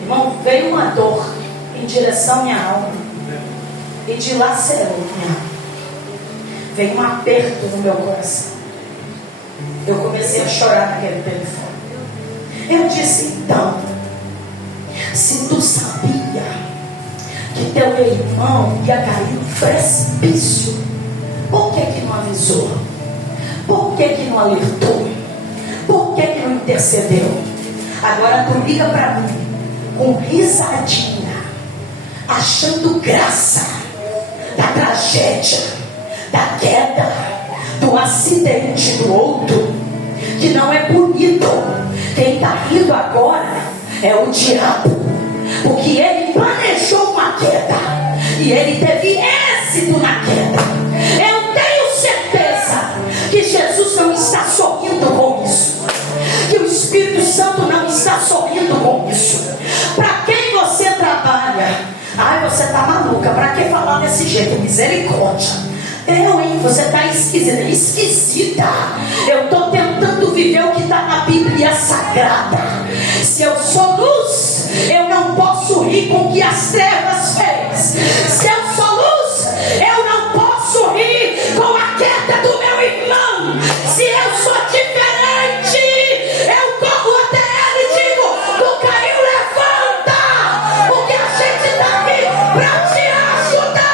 Irmão, veio uma dor em direção à minha alma e dilacerou minha alma. Veio um aperto no meu coração. Eu comecei a chorar naquele telefone. Eu disse: então, se tu sabia que teu irmão ia cair no precipício, por que não avisou? Por que não alertou? Por que não intercedeu? Agora tu liga para mim com risadinha, achando graça da tragédia, da queda, do acidente do outro, que não é bonito. Quem está rindo agora é o diabo, porque ele planejou uma queda e ele teve êxito na queda. Eu tenho certeza que Jesus não está sorrindo com isso, que o Espírito Santo não está sorrindo com isso. Para quem você trabalha? Ai, você está maluca, para que falar desse jeito? Misericórdia. Você está esquisita. Eu estou tentando viver o que está na Bíblia Sagrada. Se eu sou luz, eu não posso rir com o que as trevas fez. Se eu sou luz, eu não posso rir com a queda do meu irmão. Se eu sou diferente, eu corro até ele e digo: tu caiu, levanta, porque a gente está aqui para te ajudar.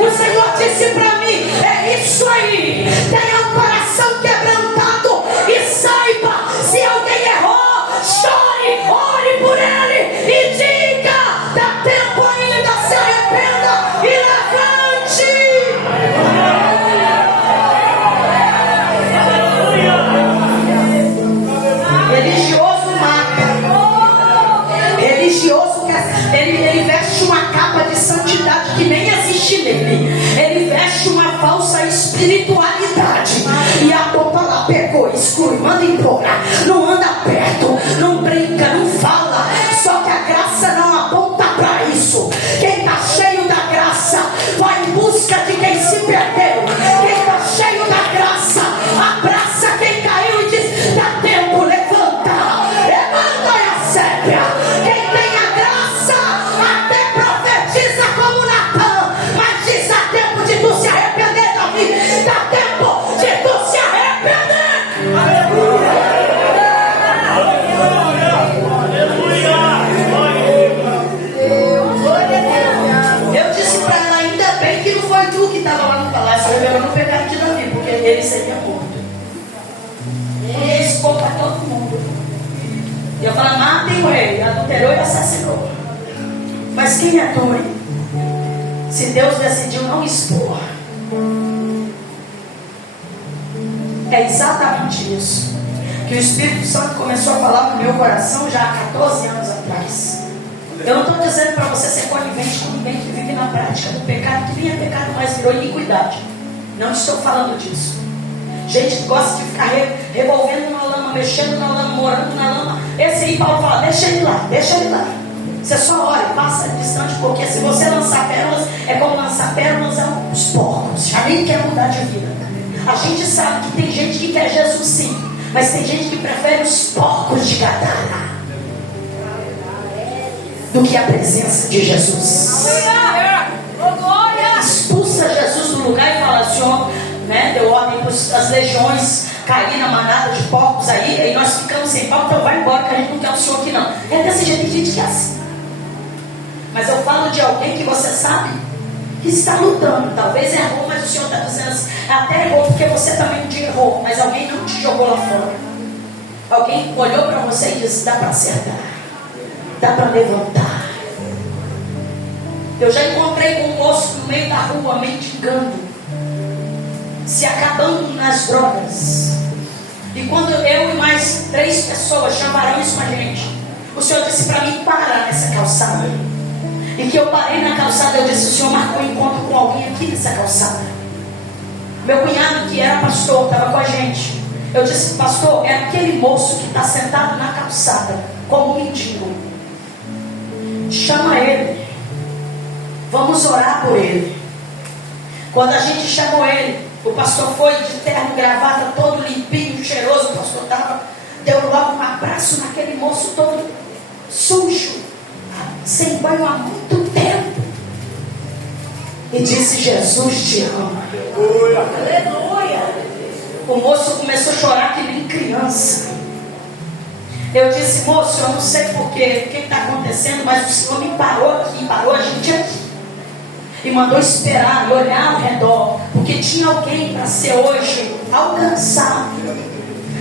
O Senhor disse para mim: é isso aí, tenha um coração quebrantado e saiba, se alguém errou, chore, ore por ele e diga: dá tempo ainda, se arrependa e levante. Religioso mata. Religioso ele veste uma capa de santidade que nem existe nele. Ele veste uma falsa espiritualidade e a roupa lá pegou, exclui, manda embora, não anda perto, não brinca, não fala, só mundo. Ele expôs para todo mundo. E eu falo, matem o rei, adulterou e assassinou. Mas quem é tu, hein? Se Deus decidiu não expor, é exatamente isso que o Espírito Santo começou a falar no meu coração já há 14 anos atrás. Eu não estou dizendo para você ser conivente com ninguém que vive na prática do pecado, que nem é pecado, mas virou iniquidade. Não estou falando disso. Gente que gosta de ficar revolvendo na lama, mexendo na lama, morando na lama. Esse aí, Paulo fala, deixa ele lá, deixa ele lá. Você só olha, passa distante, porque se você lançar pérolas, é como lançar pérolas aos porcos. Já nem quer mudar de vida. A gente sabe que tem gente que quer Jesus sim, mas tem gente que prefere os porcos de Gadara do que a presença de Jesus. Expulsa Jesus do lugar e fala, Senhor, né, deu ordem para as legiões cair na manada de porcos aí nós ficamos sem pau, então vai embora que a gente não quer o Senhor aqui não. É desse jeito, tem gente que é assim. Mas eu falo de alguém que você sabe que está lutando. Talvez errou, mas o Senhor está dizendo assim, até errou porque você também um dia errou, mas alguém não te jogou lá fora. Alguém olhou para você e disse, dá para acertar, dá para levantar. Eu já encontrei com um moço no meio da rua mendigando, se acabando nas drogas. E quando eu e mais 3 pessoas chamaram isso com a gente, o Senhor disse para mim, para nessa calçada. E que eu parei na calçada, eu disse, o Senhor marcou um encontro com alguém aqui nessa calçada. Meu cunhado, que era pastor, estava com a gente. Eu disse, pastor, é aquele moço que está sentado na calçada, como um mendigo. Chama ele. Vamos orar por ele. Quando a gente chamou ele, o pastor foi de terno, gravata, todo limpinho, cheiroso. O pastor deu logo um abraço naquele moço todo sujo, sem banho há muito tempo, e disse, Jesus te ama. Aleluia. O moço começou a chorar que nem criança. Eu disse, moço, eu não sei porquê, o que está acontecendo, mas o Senhor me parou aqui, parou a gente aqui, e mandou esperar e olhar ao redor, porque tinha alguém para ser hoje alcançado,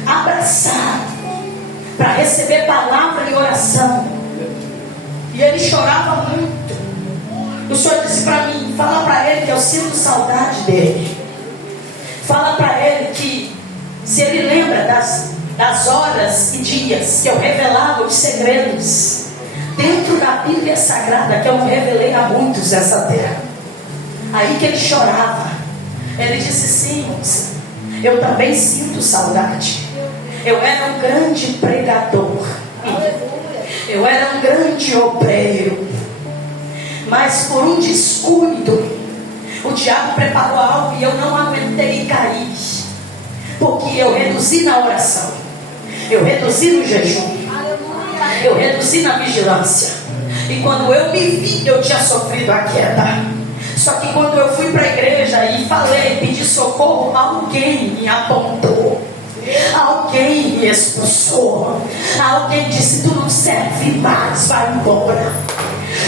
abraçado, para receber palavra e oração. E ele chorava muito. O Senhor disse para mim, fala para ele que eu sinto saudade dele. Fala para ele que se ele lembra das horas e dias que eu revelava os segredos dentro da Bíblia Sagrada, que eu não revelei a muitos dessa terra. Aí que ele chorava. Ele disse, sim, moça, eu também sinto saudade. Eu era um grande pregador, eu era um grande obreiro, mas por um descuido o diabo preparou algo e eu não aguentei cair, porque eu reduzi na oração, eu reduzi no jejum, eu reduzi na vigilância. E quando eu me vi, eu tinha sofrido a queda. Só que quando eu fui para a igreja e falei, pedi socorro, alguém me apontou, alguém me expulsou, alguém disse, tu não serve mais, vai embora.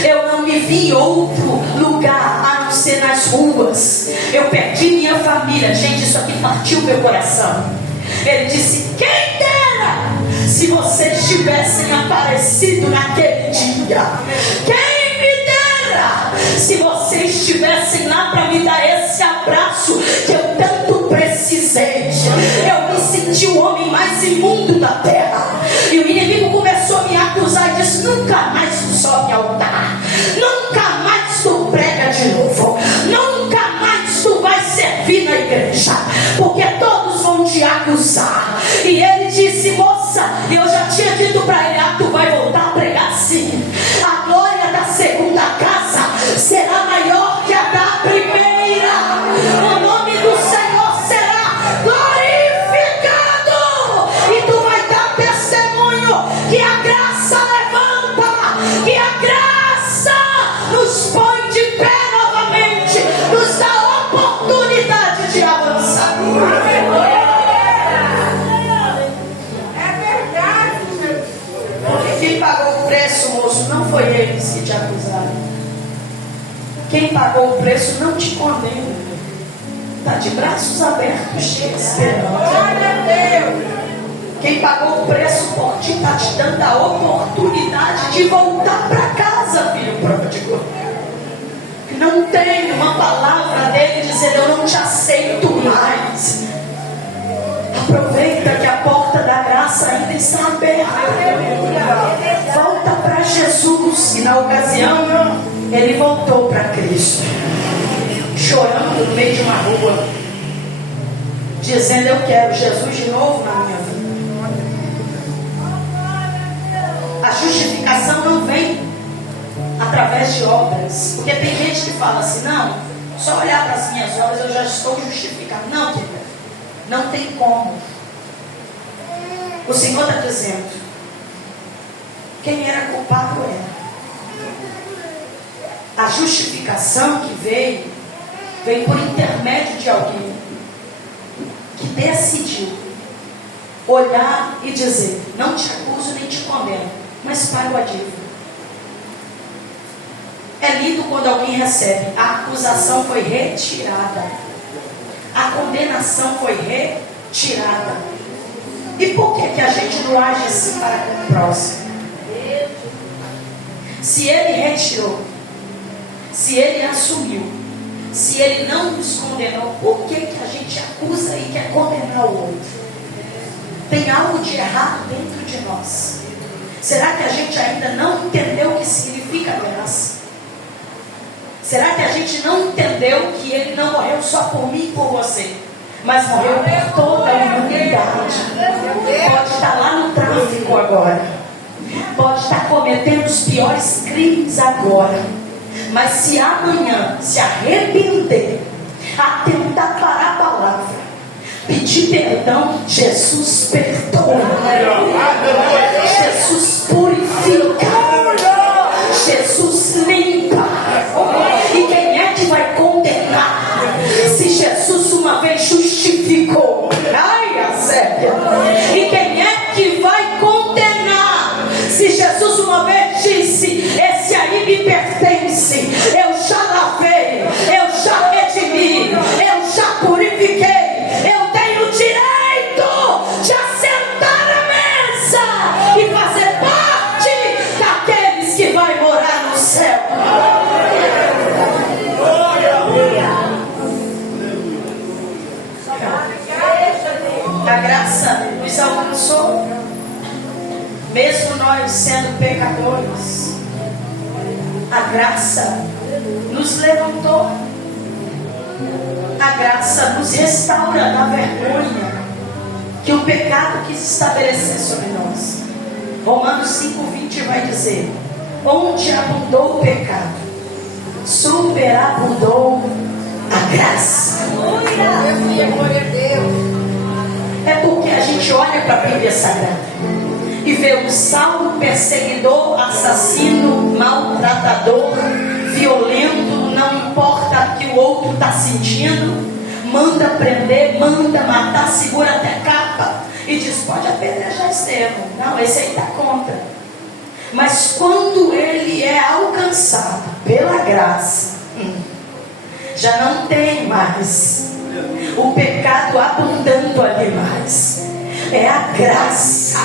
Eu não me vi em outro lugar a não ser nas ruas. Eu perdi minha família. Gente, isso aqui partiu meu coração. Ele disse, quem dera se vocês tivessem aparecido naquele dia. Quem me dera se vocês estivessem lá para me dar esse abraço que eu tanto precisei. Eu me senti o homem mais imundo da terra. E o inimigo começou a me acusar e disse, nunca mais tu sobe ao altar, nunca mais tu prega de novo, nunca mais tu vai servir na igreja, porque todos vão te acusar. E ele disse, moça, eu já tinha dito para ele, tu vai voltar a pregar sim. A glória da segunda casa será maior que a da primeira. O nome do Senhor será glorificado. E tu vai dar testemunho que a graça levanta, que a graça nos põe de pé novamente, nos dá oportunidade de avançar. É verdade, Jesus. Quem pagou o preço, moço, não foi eles que te acusaram. Quem pagou o preço não te condena. está de braços abertos te esperando. Quem pagou o preço por ti está te dando a oportunidade de voltar para casa, filho pródigo. Não tem uma palavra dele dizendo: eu não te aceito mais. Aproveita que a porta da graça ainda está aberta. Volta para Jesus. E na ocasião ele voltou para Cristo, chorando no meio de uma rua, dizendo: eu quero Jesus de novo na minha vida. A justificação não vem através de obras, porque tem gente que fala assim: não, só olhar para as minhas obras eu já estou justificado. Não, querido, não tem como. O Senhor está dizendo: quem era culpado era. A justificação que veio por intermédio de alguém que decidiu olhar e dizer: não te acuso nem te condeno, mas pago a dívida. É lindo quando alguém recebe: a acusação foi retirada, a condenação foi retirada. E por que a gente não age assim para com o próximo? Se ele retirou, se ele assumiu, se ele não nos condenou, por que a gente acusa e quer condenar o outro? Tem algo de errado dentro de nós. Será que a gente ainda não entendeu o que significa graça? Será que a gente não entendeu que ele não morreu só por mim e por você, mas morreu por toda a humanidade? Pode estar lá no tráfico agora, pode estar cometendo os piores crimes agora, mas se amanhã se arrepender, atentar para a palavra, pedir perdão, Jesus perdoa, Jesus purifica, Jesus limpa. E quem é que vai condenar? Se Jesus uma vez justificou, ai, a Sébia. E quem é que vai condenar? Se Jesus uma vez disse: esse aí me pertence, eu já lavei, eu já redimi, eu já purifiquei, eu tenho direito de assentar à mesa e fazer parte daqueles que vai morar no céu. A graça nos alcançou, mesmo nós sendo pecadores. A graça nos levantou. A graça nos restaura da vergonha que o pecado quis estabelecer sobre nós. Romanos 5:20 vai dizer: onde abundou o pecado, superabundou a graça. É porque a gente olha para a Bíblia Sagrada e vê um Saulo perseguidor, assassino, maltratador, violento, não importa o que o outro está sentindo, manda prender, manda matar, segura até capa e diz: pode apedrejar Estevão. Não, esse aí está contra. Mas quando ele é alcançado pela graça, já não tem mais o pecado abundando ali mais. É a graça.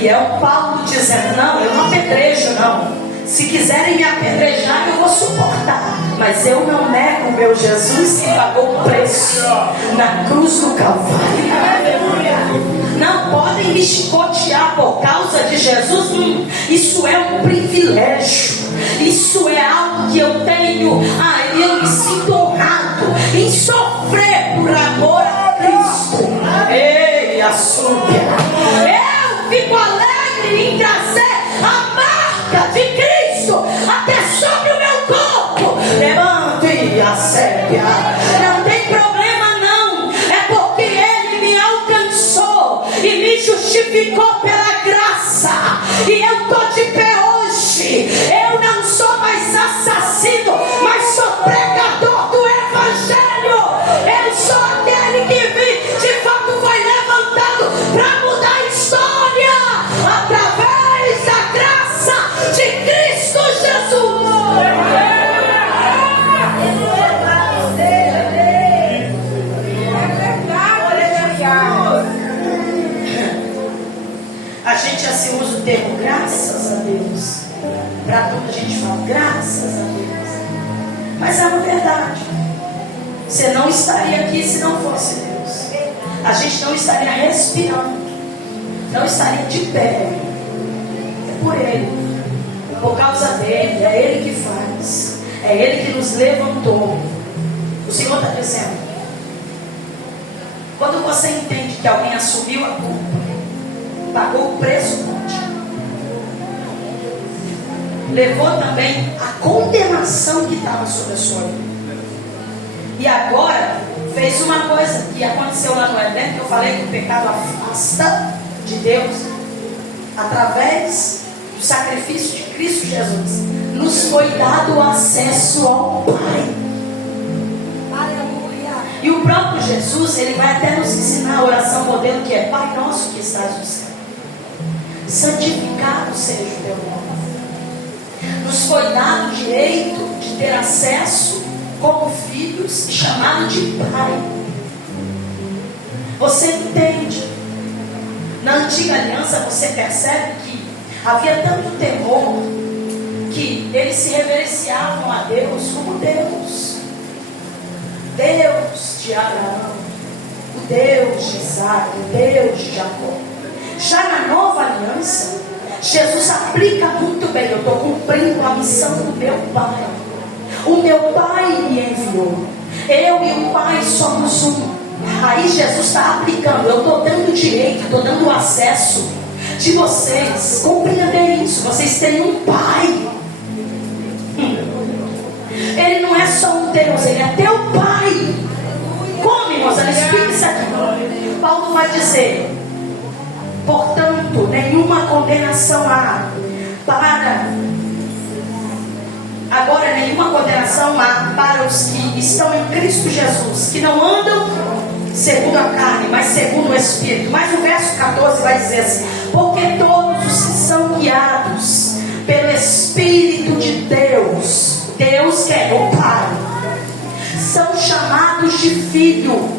E é o Paulo dizendo: não, eu não apedrejo não. Se quiserem me apedrejar, eu vou suportar, mas eu não nego o meu Jesus que pagou o preço na cruz do Calvário. Não podem me chicotear por causa de Jesus. Isso é um privilégio. Isso é algo que eu tenho. Eu me sinto honrado em sofrer por amor a Cristo. Ei, açúcar. Eu fico alegre em trazer a marca de Cristo até sobre o meu corpo. Levante a Sébia. Não tem problema não. É porque Ele me alcançou e me justificou pela graça. E eu estou de pé hoje. Eu não sou mais assassino, mas sou pregador do Evangelho. Eu sou aquele que de fato foi levantado para mudar a história através da graça de Cristo Jesus. se usa o termo graças a Deus. Para tudo a gente fala graças a Deus. Mas é uma verdade. Você não estaria aqui se não fosse Deus. A gente não estaria respirando. Não estaria de pé. É por Ele. Por causa dele. É Ele que faz. É Ele que nos levantou. O Senhor está dizendo. Quando você entende que alguém assumiu a culpa, pagou o preço contigo, levou também a condenação que estava sobre a sua vida. E agora fez uma coisa que aconteceu lá no Éden, que eu falei que o pecado afasta de Deus, através do sacrifício de Cristo Jesus, nos foi dado o acesso ao Pai. Aleluia. E o próprio Jesus, ele vai até nos ensinar a oração modelo, que é: Pai nosso que estás no céu, santificado seja o teu nome. Nos foi dado o direito de ter acesso como filhos e chamado de Pai. Você entende? Na antiga aliança você percebe que havia tanto temor que eles se reverenciavam a Deus como Deus. Deus de Abraão, o Deus de Isaac, o Deus de Jacó. Já na nova aliança, Jesus aplica muito bem: eu estou cumprindo a missão do meu Pai. O meu Pai me enviou. Eu e o Pai somos um. Aí Jesus está aplicando: eu estou dando direito, estou dando acesso de vocês compreenderem isso. Vocês têm um Pai. Ele não é só um Deus, Ele é teu Pai. Como, irmãos? Ele explica isso aqui. Paulo vai dizer: portanto, nenhuma condenação há agora nenhuma condenação há para os que estão em Cristo Jesus, que não andam segundo a carne, mas segundo o Espírito. Mas o verso 14 vai dizer assim: porque todos os que são guiados pelo Espírito de Deus, Deus que é o Pai, são chamados de filho.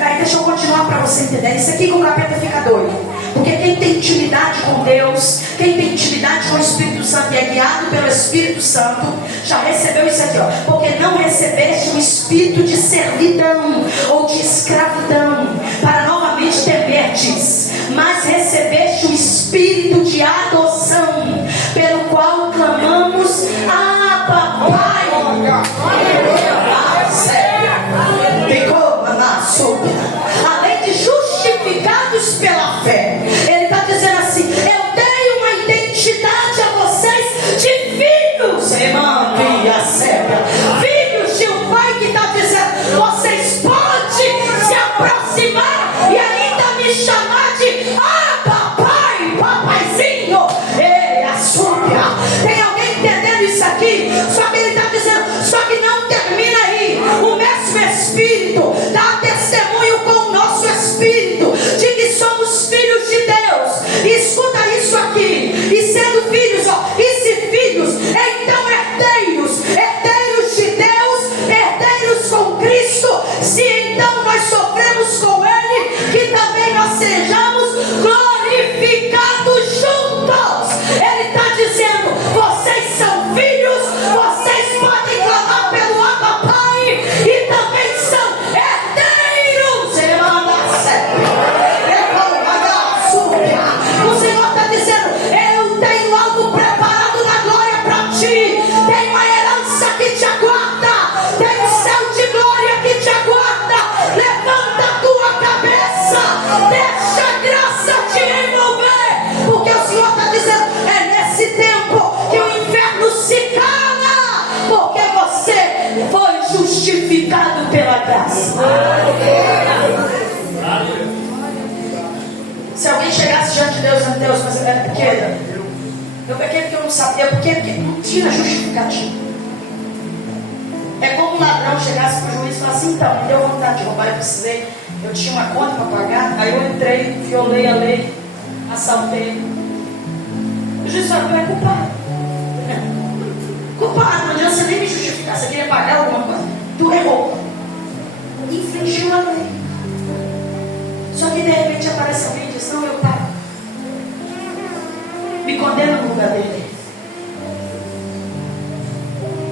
Aí deixa eu continuar para você entender. Isso aqui com o capeta fica doido. Porque quem tem intimidade com Deus, quem tem intimidade com o Espírito Santo e é guiado pelo Espírito Santo, já recebeu isso aqui, ó. Porque não recebeste um espírito de servidão ou de escravidão, para novamente temerdes, mas recebeste um espírito de adoção, pelo qual clamamos: Abba, Pai. Além de justificados pela fé, ele está dizendo assim: eu dei uma identidade a vocês de filhos, filhos de um Pai que está dizendo: vocês podem se aproximar e ainda me chamar de Abba, Pai, papaizinho. Ei, açúcar. Tem alguém entendendo isso aqui? Só que ele está dizendo: só que não termina aí. O mesmo Espírito dá testemunho com o nosso espírito de que somos filhos de Deus. E escuta isso aqui: e sendo filhos, e se filhos, então herdeiros, herdeiros de Deus, herdeiros com Cristo, se então nós sofremos com Ele, que também nós sejamos glorificados juntos. Ele está dizendo: vocês são filhos, vocês podem clamar pelo Abba Pai, e também são herdeiros. O Senhor está dizendo: eu tenho algo preparado na glória para ti. Tem uma herança que te aguarda. Tem um céu de glória que te aguarda. Levanta a tua cabeça. Deixa a graça te envolver. Porque o Senhor está dizendo: é nesse tempo que o inferno se cala. Porque você foi justificado pela graça. Se alguém chegasse diante de Deus dizendo: Deus, mas eu era pequena, eu pequei porque eu não sabia, porque não tinha justificativa. É como um ladrão chegasse para o juiz e falasse: então, me deu vontade de roubar, eu tinha uma conta para pagar, aí eu entrei, violei a lei, assaltei. O juiz falou: tu é culpado. Culpado, não adianta você nem me justificar. Você queria pagar alguma coisa, tu errou, infringiu a lei. Só que de repente aparece alguém e diz: não, eu pago. Me condena no lugar dele.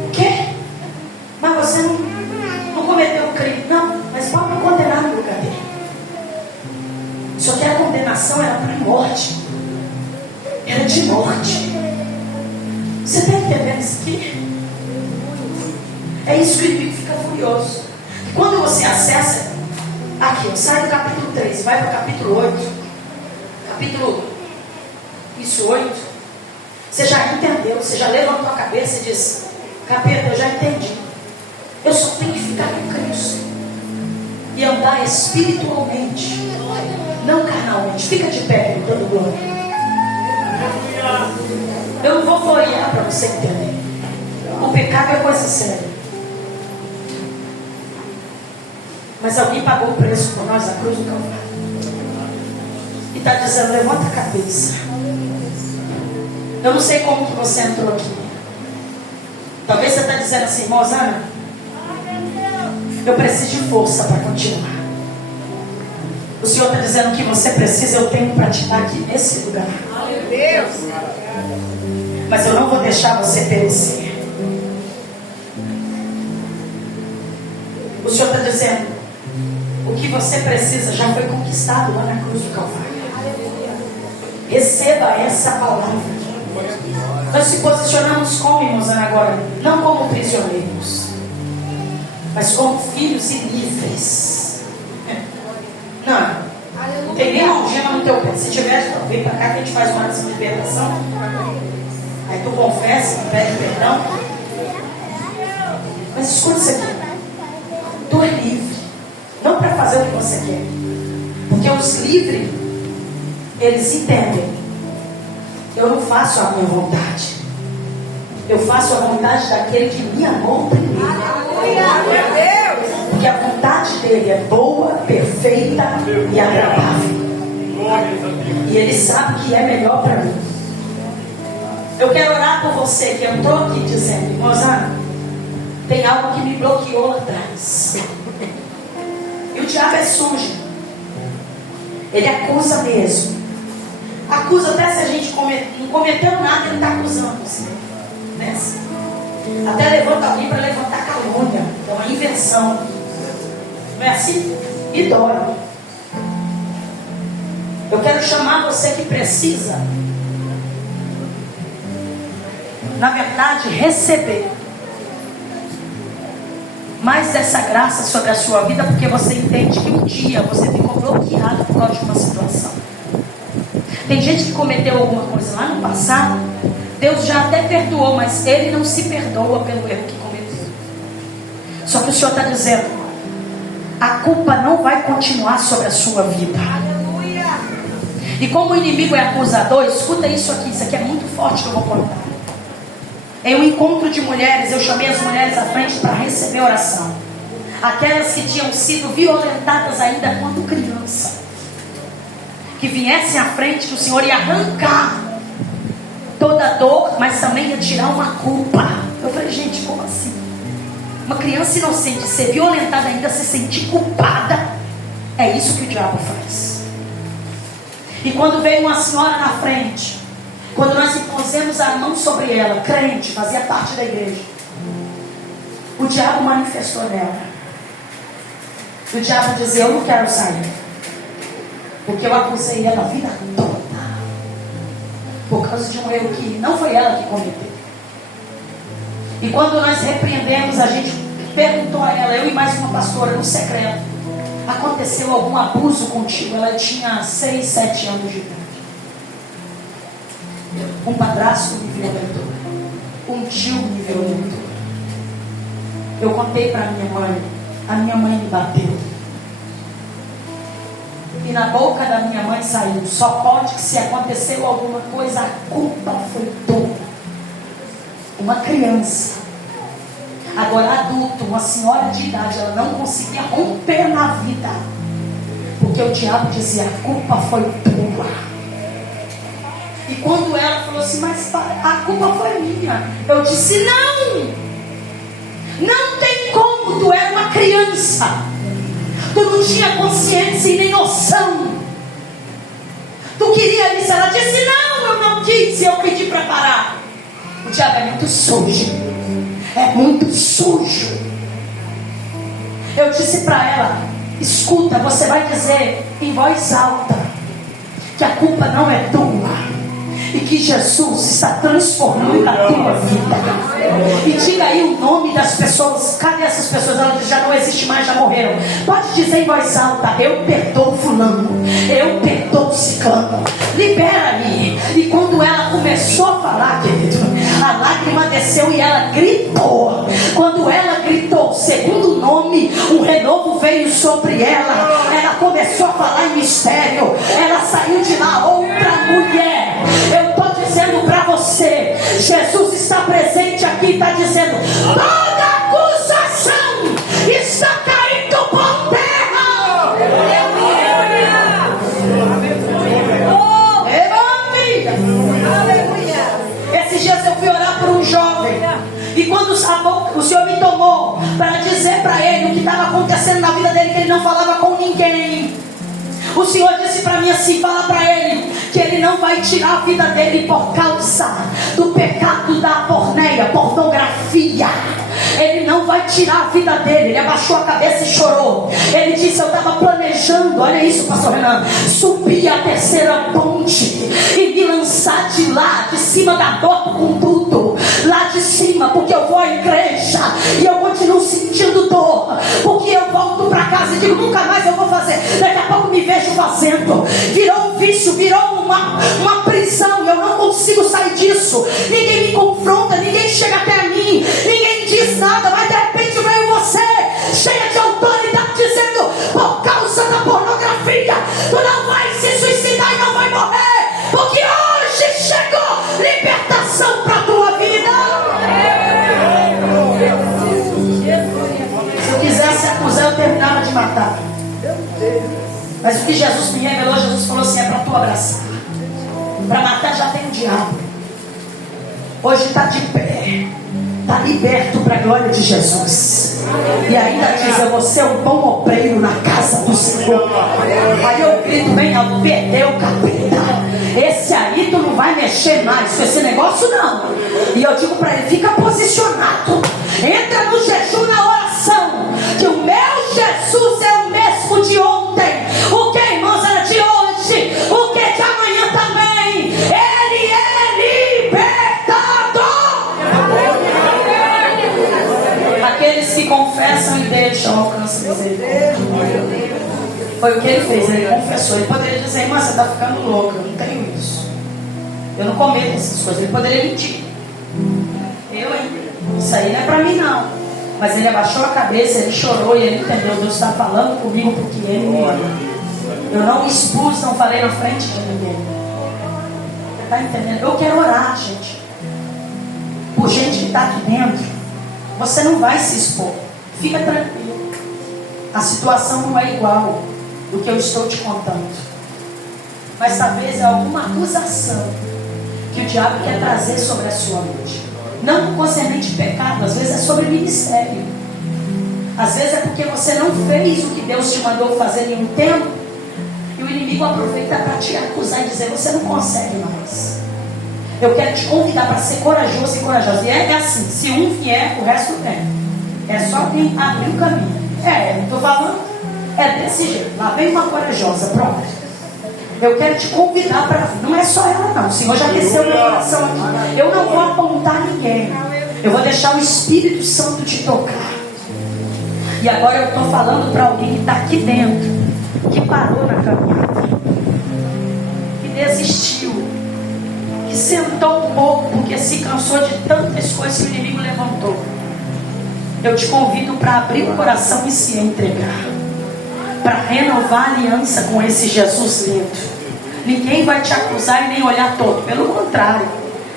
O quê? Mas você não cometeu um crime. Não, mas pode me condenar no lugar dele. Só que a condenação era para morte. Era de morte. Você está entendendo isso aqui? É isso que o inimigo fica furioso. E quando você acessa aqui, sai do capítulo 3, vai para o capítulo 8. Capítulo 8. Você já entendeu, você já levantou a cabeça e diz: capeta, eu já entendi. Eu só tenho que ficar com Cristo e andar espiritualmente, não carnalmente. Fica de pé, dando glória. Eu não vou florear para você entender. O pecado é coisa séria. Mas alguém pagou o preço por nós, a cruz do Calvário. E está dizendo: levanta a cabeça. Eu não sei como que você entrou aqui. Talvez você está dizendo assim: Mozana, eu preciso de força para continuar. O Senhor está dizendo que você precisa, eu tenho para te dar aqui nesse lugar. Mas eu não vou deixar você perecer. O Senhor está dizendo: o que você precisa já foi conquistado lá na cruz do Calvário. Receba essa palavra. Nós se posicionamos como, irmãos, agora, não como prisioneiros, mas como filhos e livres. Não tem nem algema no teu pé. Se tiver, vem para cá que a gente faz uma oração de libertação. Aí tu confessa, pede perdão. Mas escuta isso aqui. Tu é livre, não para fazer o que você quer, porque os livres, eles entendem: eu não faço a minha vontade, eu faço a vontade daquele que me amou primeiro. Porque a vontade dele é boa, perfeita e agradável, e ele sabe que é melhor para mim. Eu quero orar por você que entrou aqui dizendo: Mozana, tem algo que me bloqueou lá atrás. E o diabo é sujo. Ele acusa mesmo. Acusa até se a gente não cometeu nada, ele está acusando você. Né? Até levanta alguém para levantar calúnia. É uma invenção. Não é assim? E dói. Eu quero chamar você que precisa, na verdade, receber mais dessa graça sobre a sua vida, porque você entende que um dia você ficou bloqueado por causa de uma situação. Tem gente que cometeu alguma coisa lá no passado, Deus já até perdoou, mas ele não se perdoa pelo erro que cometeu. Só que o Senhor está dizendo: a culpa não vai continuar sobre a sua vida. E como o inimigo é acusador, escuta isso aqui é muito forte que eu vou contar. Em um encontro de mulheres, eu chamei as mulheres à frente para receber oração. Aquelas que tinham sido violentadas ainda quando criança. Que viessem à frente, que o Senhor ia arrancar toda a dor, mas também ia tirar uma culpa. Eu falei: gente, como assim? Uma criança inocente ser violentada ainda, se sentir culpada. É isso que o diabo faz. E quando veio uma senhora na frente, quando nós impusemos a mão sobre ela, crente, fazia parte da igreja, o diabo manifestou nela. O diabo dizia: eu não quero sair, porque eu acusei ela a vida toda, por causa de um erro que não foi ela que cometeu. E quando nós repreendemos, a gente perguntou a ela, eu e mais uma pastora, no secreto: aconteceu algum abuso contigo? Ela tinha 6, 7 anos de idade. Um padrasto me violentou, um tio me violentou. Eu contei para minha mãe, a minha mãe me bateu. E na boca da minha mãe saiu: só pode que se aconteceu alguma coisa, a culpa foi tua. Uma criança, agora adulto, uma senhora de idade, ela não conseguia romper na vida, porque o diabo dizia: a culpa foi tua. E quando ela falou assim: mas a culpa foi minha, eu disse: não tem como, tu era uma criança, tu não tinha consciência e nem noção, tu queria isso. Ela disse: não, eu não quis e eu pedi para parar. O diabo é muito sujo. É muito sujo. Eu disse para ela: escuta, você vai dizer em voz alta que a culpa não é tua e que Jesus está transformando a tua vida. E diga aí o nome das pessoas. Cadê essas pessoas? Ela diz: já não existe mais, já morreram. Pode dizer em voz alta: eu perdoo fulano, eu perdoo ciclano. Libera aí. E quando ela começou a falar, querido, a lágrima desceu e ela gritou. Quando ela gritou o segundo nome, um renovo veio sobre ela. Ela começou a falar em mistério. Ela saiu de lá outra mulher. Eu estou dizendo para você, Jesus está presente aqui, está dizendo: toda acusação está caindo por terra. Esses dias eu fui orar por um jovem, e quando o Senhor me tomou para dizer para ele o que estava acontecendo na vida dele, que ele não falava com ninguém, o Senhor disse para mim assim: fala para ele que ele não vai tirar a vida dele por causa do pecado da pornografia. Ele não vai tirar a vida dele. Ele abaixou a cabeça e chorou. Ele disse: eu estava planejando, olha isso, pastor Renan, subir a terceira ponte e me lançar de lá, de cima da dor com tudo, lá de cima, porque eu vou à igreja e eu continuo sentindo dor, porque eu volto para casa e digo: nunca mais eu vou fazer. Daqui a pouco me vejo fazendo. Virou um vício, virou uma prisão. Eu não consigo sair disso. Ninguém me confronta, ninguém chega até mim, ninguém diz nada, mas de repente veio você, cheia de autoridade, dizendo: por causa da pornografia, tu não vai se suicidar e não vai morrer, porque hoje chegou libertação para a tua vida. Se eu quisesse acusar, eu terminava de matar. Mas o que Jesus me revelou, Jesus falou assim: é para tu abraçar. Para matar já tem o diabo. Hoje está de pé, está liberto para a glória de Jesus. E ainda diz: eu vou ser um bom obreiro na casa do Senhor. Aí eu grito bem alto: perdeu, capeta. Esse aí tu não vai mexer mais com esse negócio, não. E eu digo para ele: fica posicionado, entra no jejum, na oração, que o meu Jesus é o mesmo de ontem. O que, irmãos, era de hoje, o que de amanhã também. Ele é libertador. Aqueles que confessam e deixam alcançam misericórdia. Foi o que ele fez, ele confessou. Ele poderia dizer: irmã, você está ficando louca, eu não tenho isso, eu não cometo essas coisas. Ele poderia mentir. Isso aí não é para mim, não. Mas ele abaixou a cabeça, ele chorou e ele entendeu: Deus está falando comigo porque ele me ama. Eu não me expus, não falei na frente de ninguém. Você está entendendo? Eu quero orar, gente, por gente que está aqui dentro. Você não vai se expor, fica tranquilo. A situação não é igual do que eu estou te contando, mas talvez é alguma acusação que o diabo quer trazer sobre a sua mente. Não concernente pecado, às vezes é sobre ministério. Às vezes é porque você não fez o que Deus te mandou fazer em um tempo, e o inimigo aproveita para te acusar e dizer: você não consegue mais. Eu quero te convidar para ser corajoso e corajosa. E é assim: se um vier, o resto vem. É só quem abrir o caminho. Estou falando, é desse jeito. Lá vem uma corajosa, pronto. Eu quero te convidar para vir. Não é só ela, não. O Senhor já desceu meu coração aqui. Eu não vou apontar ninguém. Eu vou deixar o Espírito Santo te tocar. E agora eu estou falando para alguém que está aqui dentro, que parou na caminhada, que desistiu, que sentou um pouco porque se cansou de tantas coisas que o inimigo levantou. Eu te convido para abrir o coração e se entregar, para renovar a aliança com esse Jesus lindo. Ninguém vai te acusar e nem olhar torto. Pelo contrário,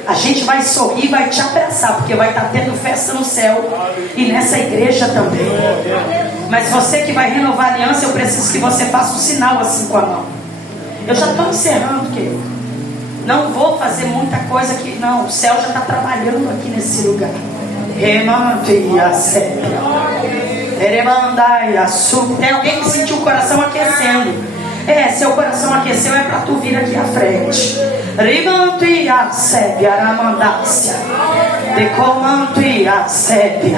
a gente vai sorrir e vai te abraçar, porque vai estar tendo festa no céu e nessa igreja também. Mas você que vai renovar a aliança, eu preciso que você faça um sinal assim com a mão. Eu já estou encerrando, querido. Não vou fazer muita coisa aqui, não. O céu já está trabalhando aqui nesse lugar. Tem alguém que sentiu o coração aquecendo. Seu coração aqueceu, é para tu vir aqui à frente. Rimanto e a sébia, aramandácia. Decomanto e a sébia.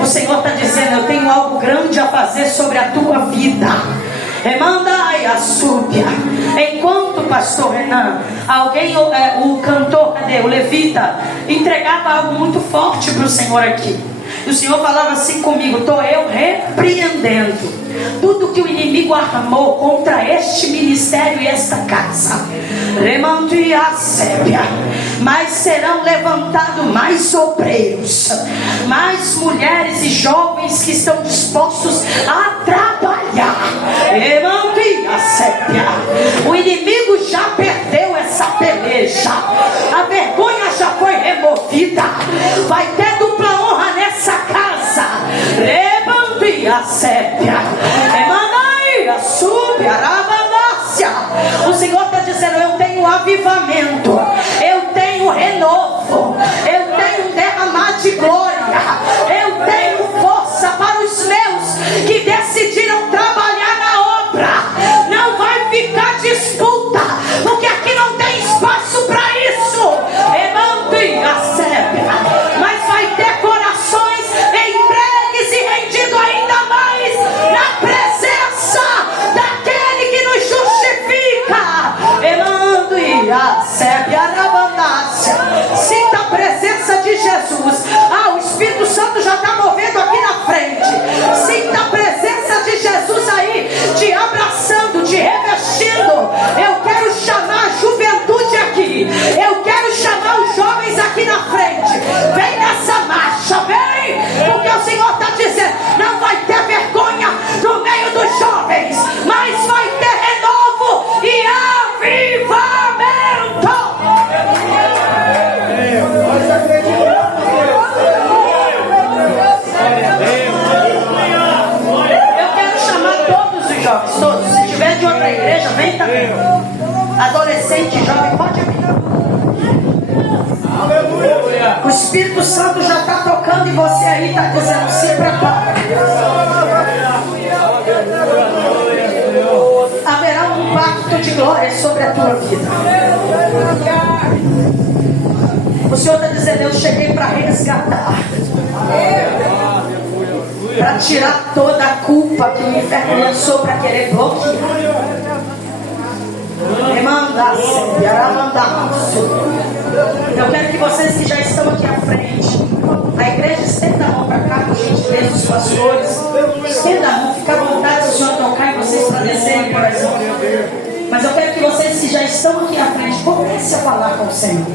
O Senhor está dizendo: eu tenho algo grande a fazer sobre a tua vida. Remandai a súbia. Enquanto o pastor Renan, alguém, o cantor, cadê? O levita, entregava algo muito forte para o Senhor aqui. E o Senhor falava assim comigo: estou eu repreendendo tudo que o inimigo armou contra este ministério e esta casa. Remando e a sébia. Mas serão levantados mais obreiros, mais mulheres e jovens que estão dispostos a trabalhar. Remando e a sébia. O inimigo já perdeu essa peleja. A vergonha já foi removida. Vai ter dupla honra nessa casa. Remando e a sébia. Remandai a súbia, arabadácia. O Senhor está dizendo: eu tenho avivamento, eu tenho renovo, eu tenho derramar de glória, eu tenho força para os meus que decidiram trabalhar na obra. Não vai ficar disputa, porque aqui não tem espaço para isso. Remando a sébia. Mas vai ter corações entregues e rendidos ainda mais na presença daquele que nos justifica. Remando a sébia, arabandácia. Sinta a presença de Jesus. O Espírito Santo já está movendo aqui na frente. Sinta a presença de Jesus aí, te abraçando, te revestindo. Eu quero chamar a juventude aqui. Eu quero chamar os jovens aqui na frente. Vem nessa marcha, vem. Porque o Senhor está dizendo: não vai ter vergonha no meio dos jovens, mas vai ter renovo e avivamento. Eu quero chamar todos os jovens, todos. Se tiver de outra igreja, vem também. Adolescente, jovem, pode vir. O Espírito Santo já está tocando em você aí, está dizendo: se prepara. Haverá um pacto de glória sobre a tua vida. O Senhor está dizendo: eu cheguei para resgatar, para tirar toda a culpa que o inferno lançou para querer bloquear. Eu quero que vocês que já estão aqui à frente, a igreja estenda a mão para cá, por gentileza, os pastores, estenda a mão, fica à vontade se o Senhor tocar em vocês para descerem, por exemplo. Mas eu quero que vocês que já estão aqui à frente, comece a falar com o Senhor.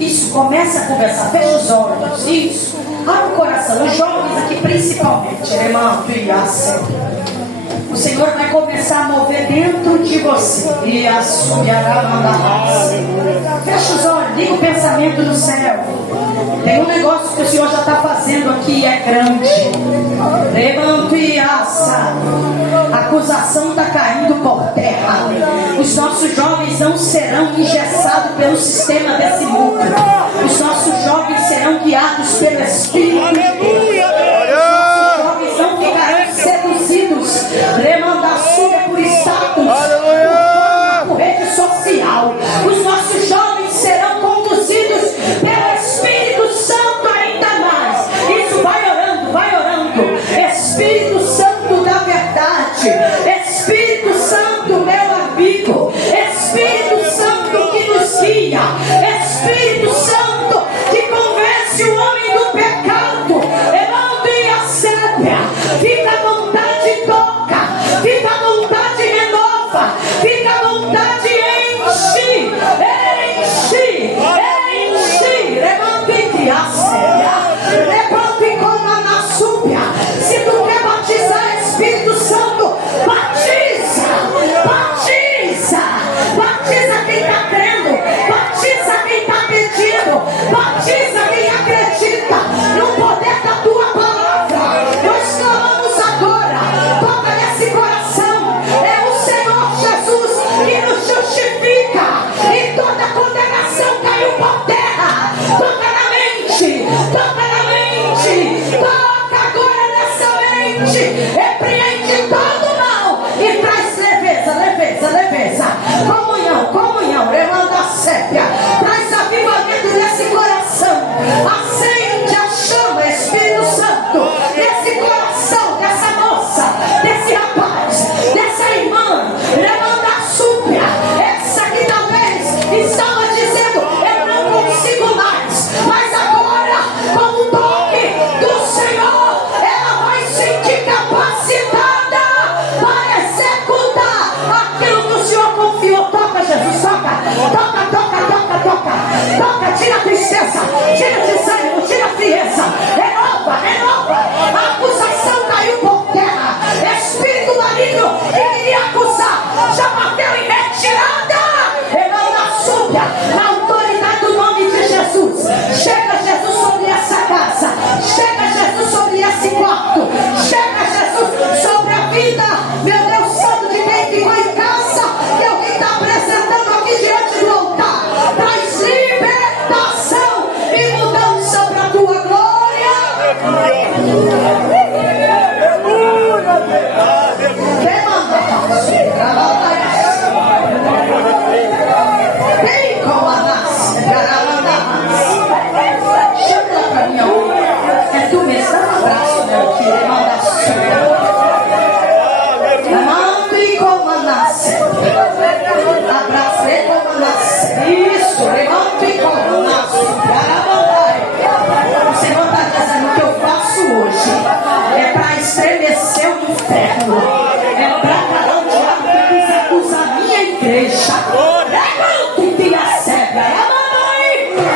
Isso, comece a conversar, feche os olhos, isso, abre o coração, os jovens aqui principalmente. O Senhor vai começar a mover dentro de você. Fecha os olhos, liga o pensamento no céu. Tem um negócio que o Senhor já está fazendo aqui e é grande. A acusação está caindo por terra. Os nossos jovens não serão engessados pelo sistema desse mundo. Os nossos jovens serão guiados pelo Espírito de Deus. Os jovens não ficarão seduzidos, por status, por rede social. Os nossos jovens serão conduzidos pelo Espírito Santo ainda mais. Isso, vai orando, vai orando. Espírito Santo da verdade, Espírito Santo meu amigo, Espírito Santo que nos guia, Espírito Santo que convence o homem do pecado,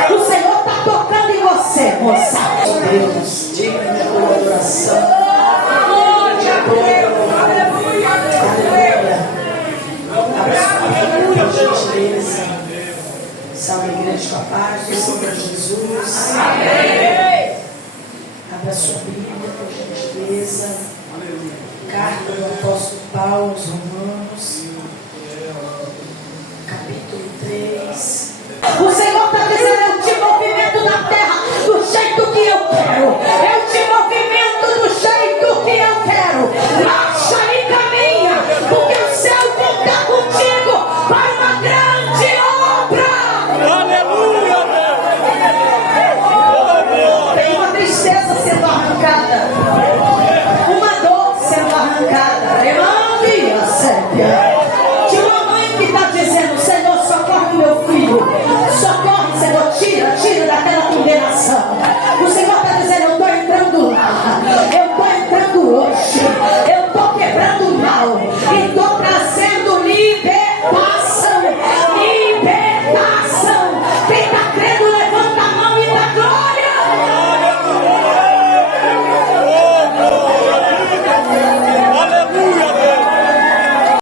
O Senhor está tocando em você, moça. Deus, diga minha adoração. Abra sua vida, por gentileza. Salve a igreja com a paz do Senhor Jesus. Amém. Abra sua Bíblia, por gentileza. Carta do apóstolo Paulo aos Romanos, capítulo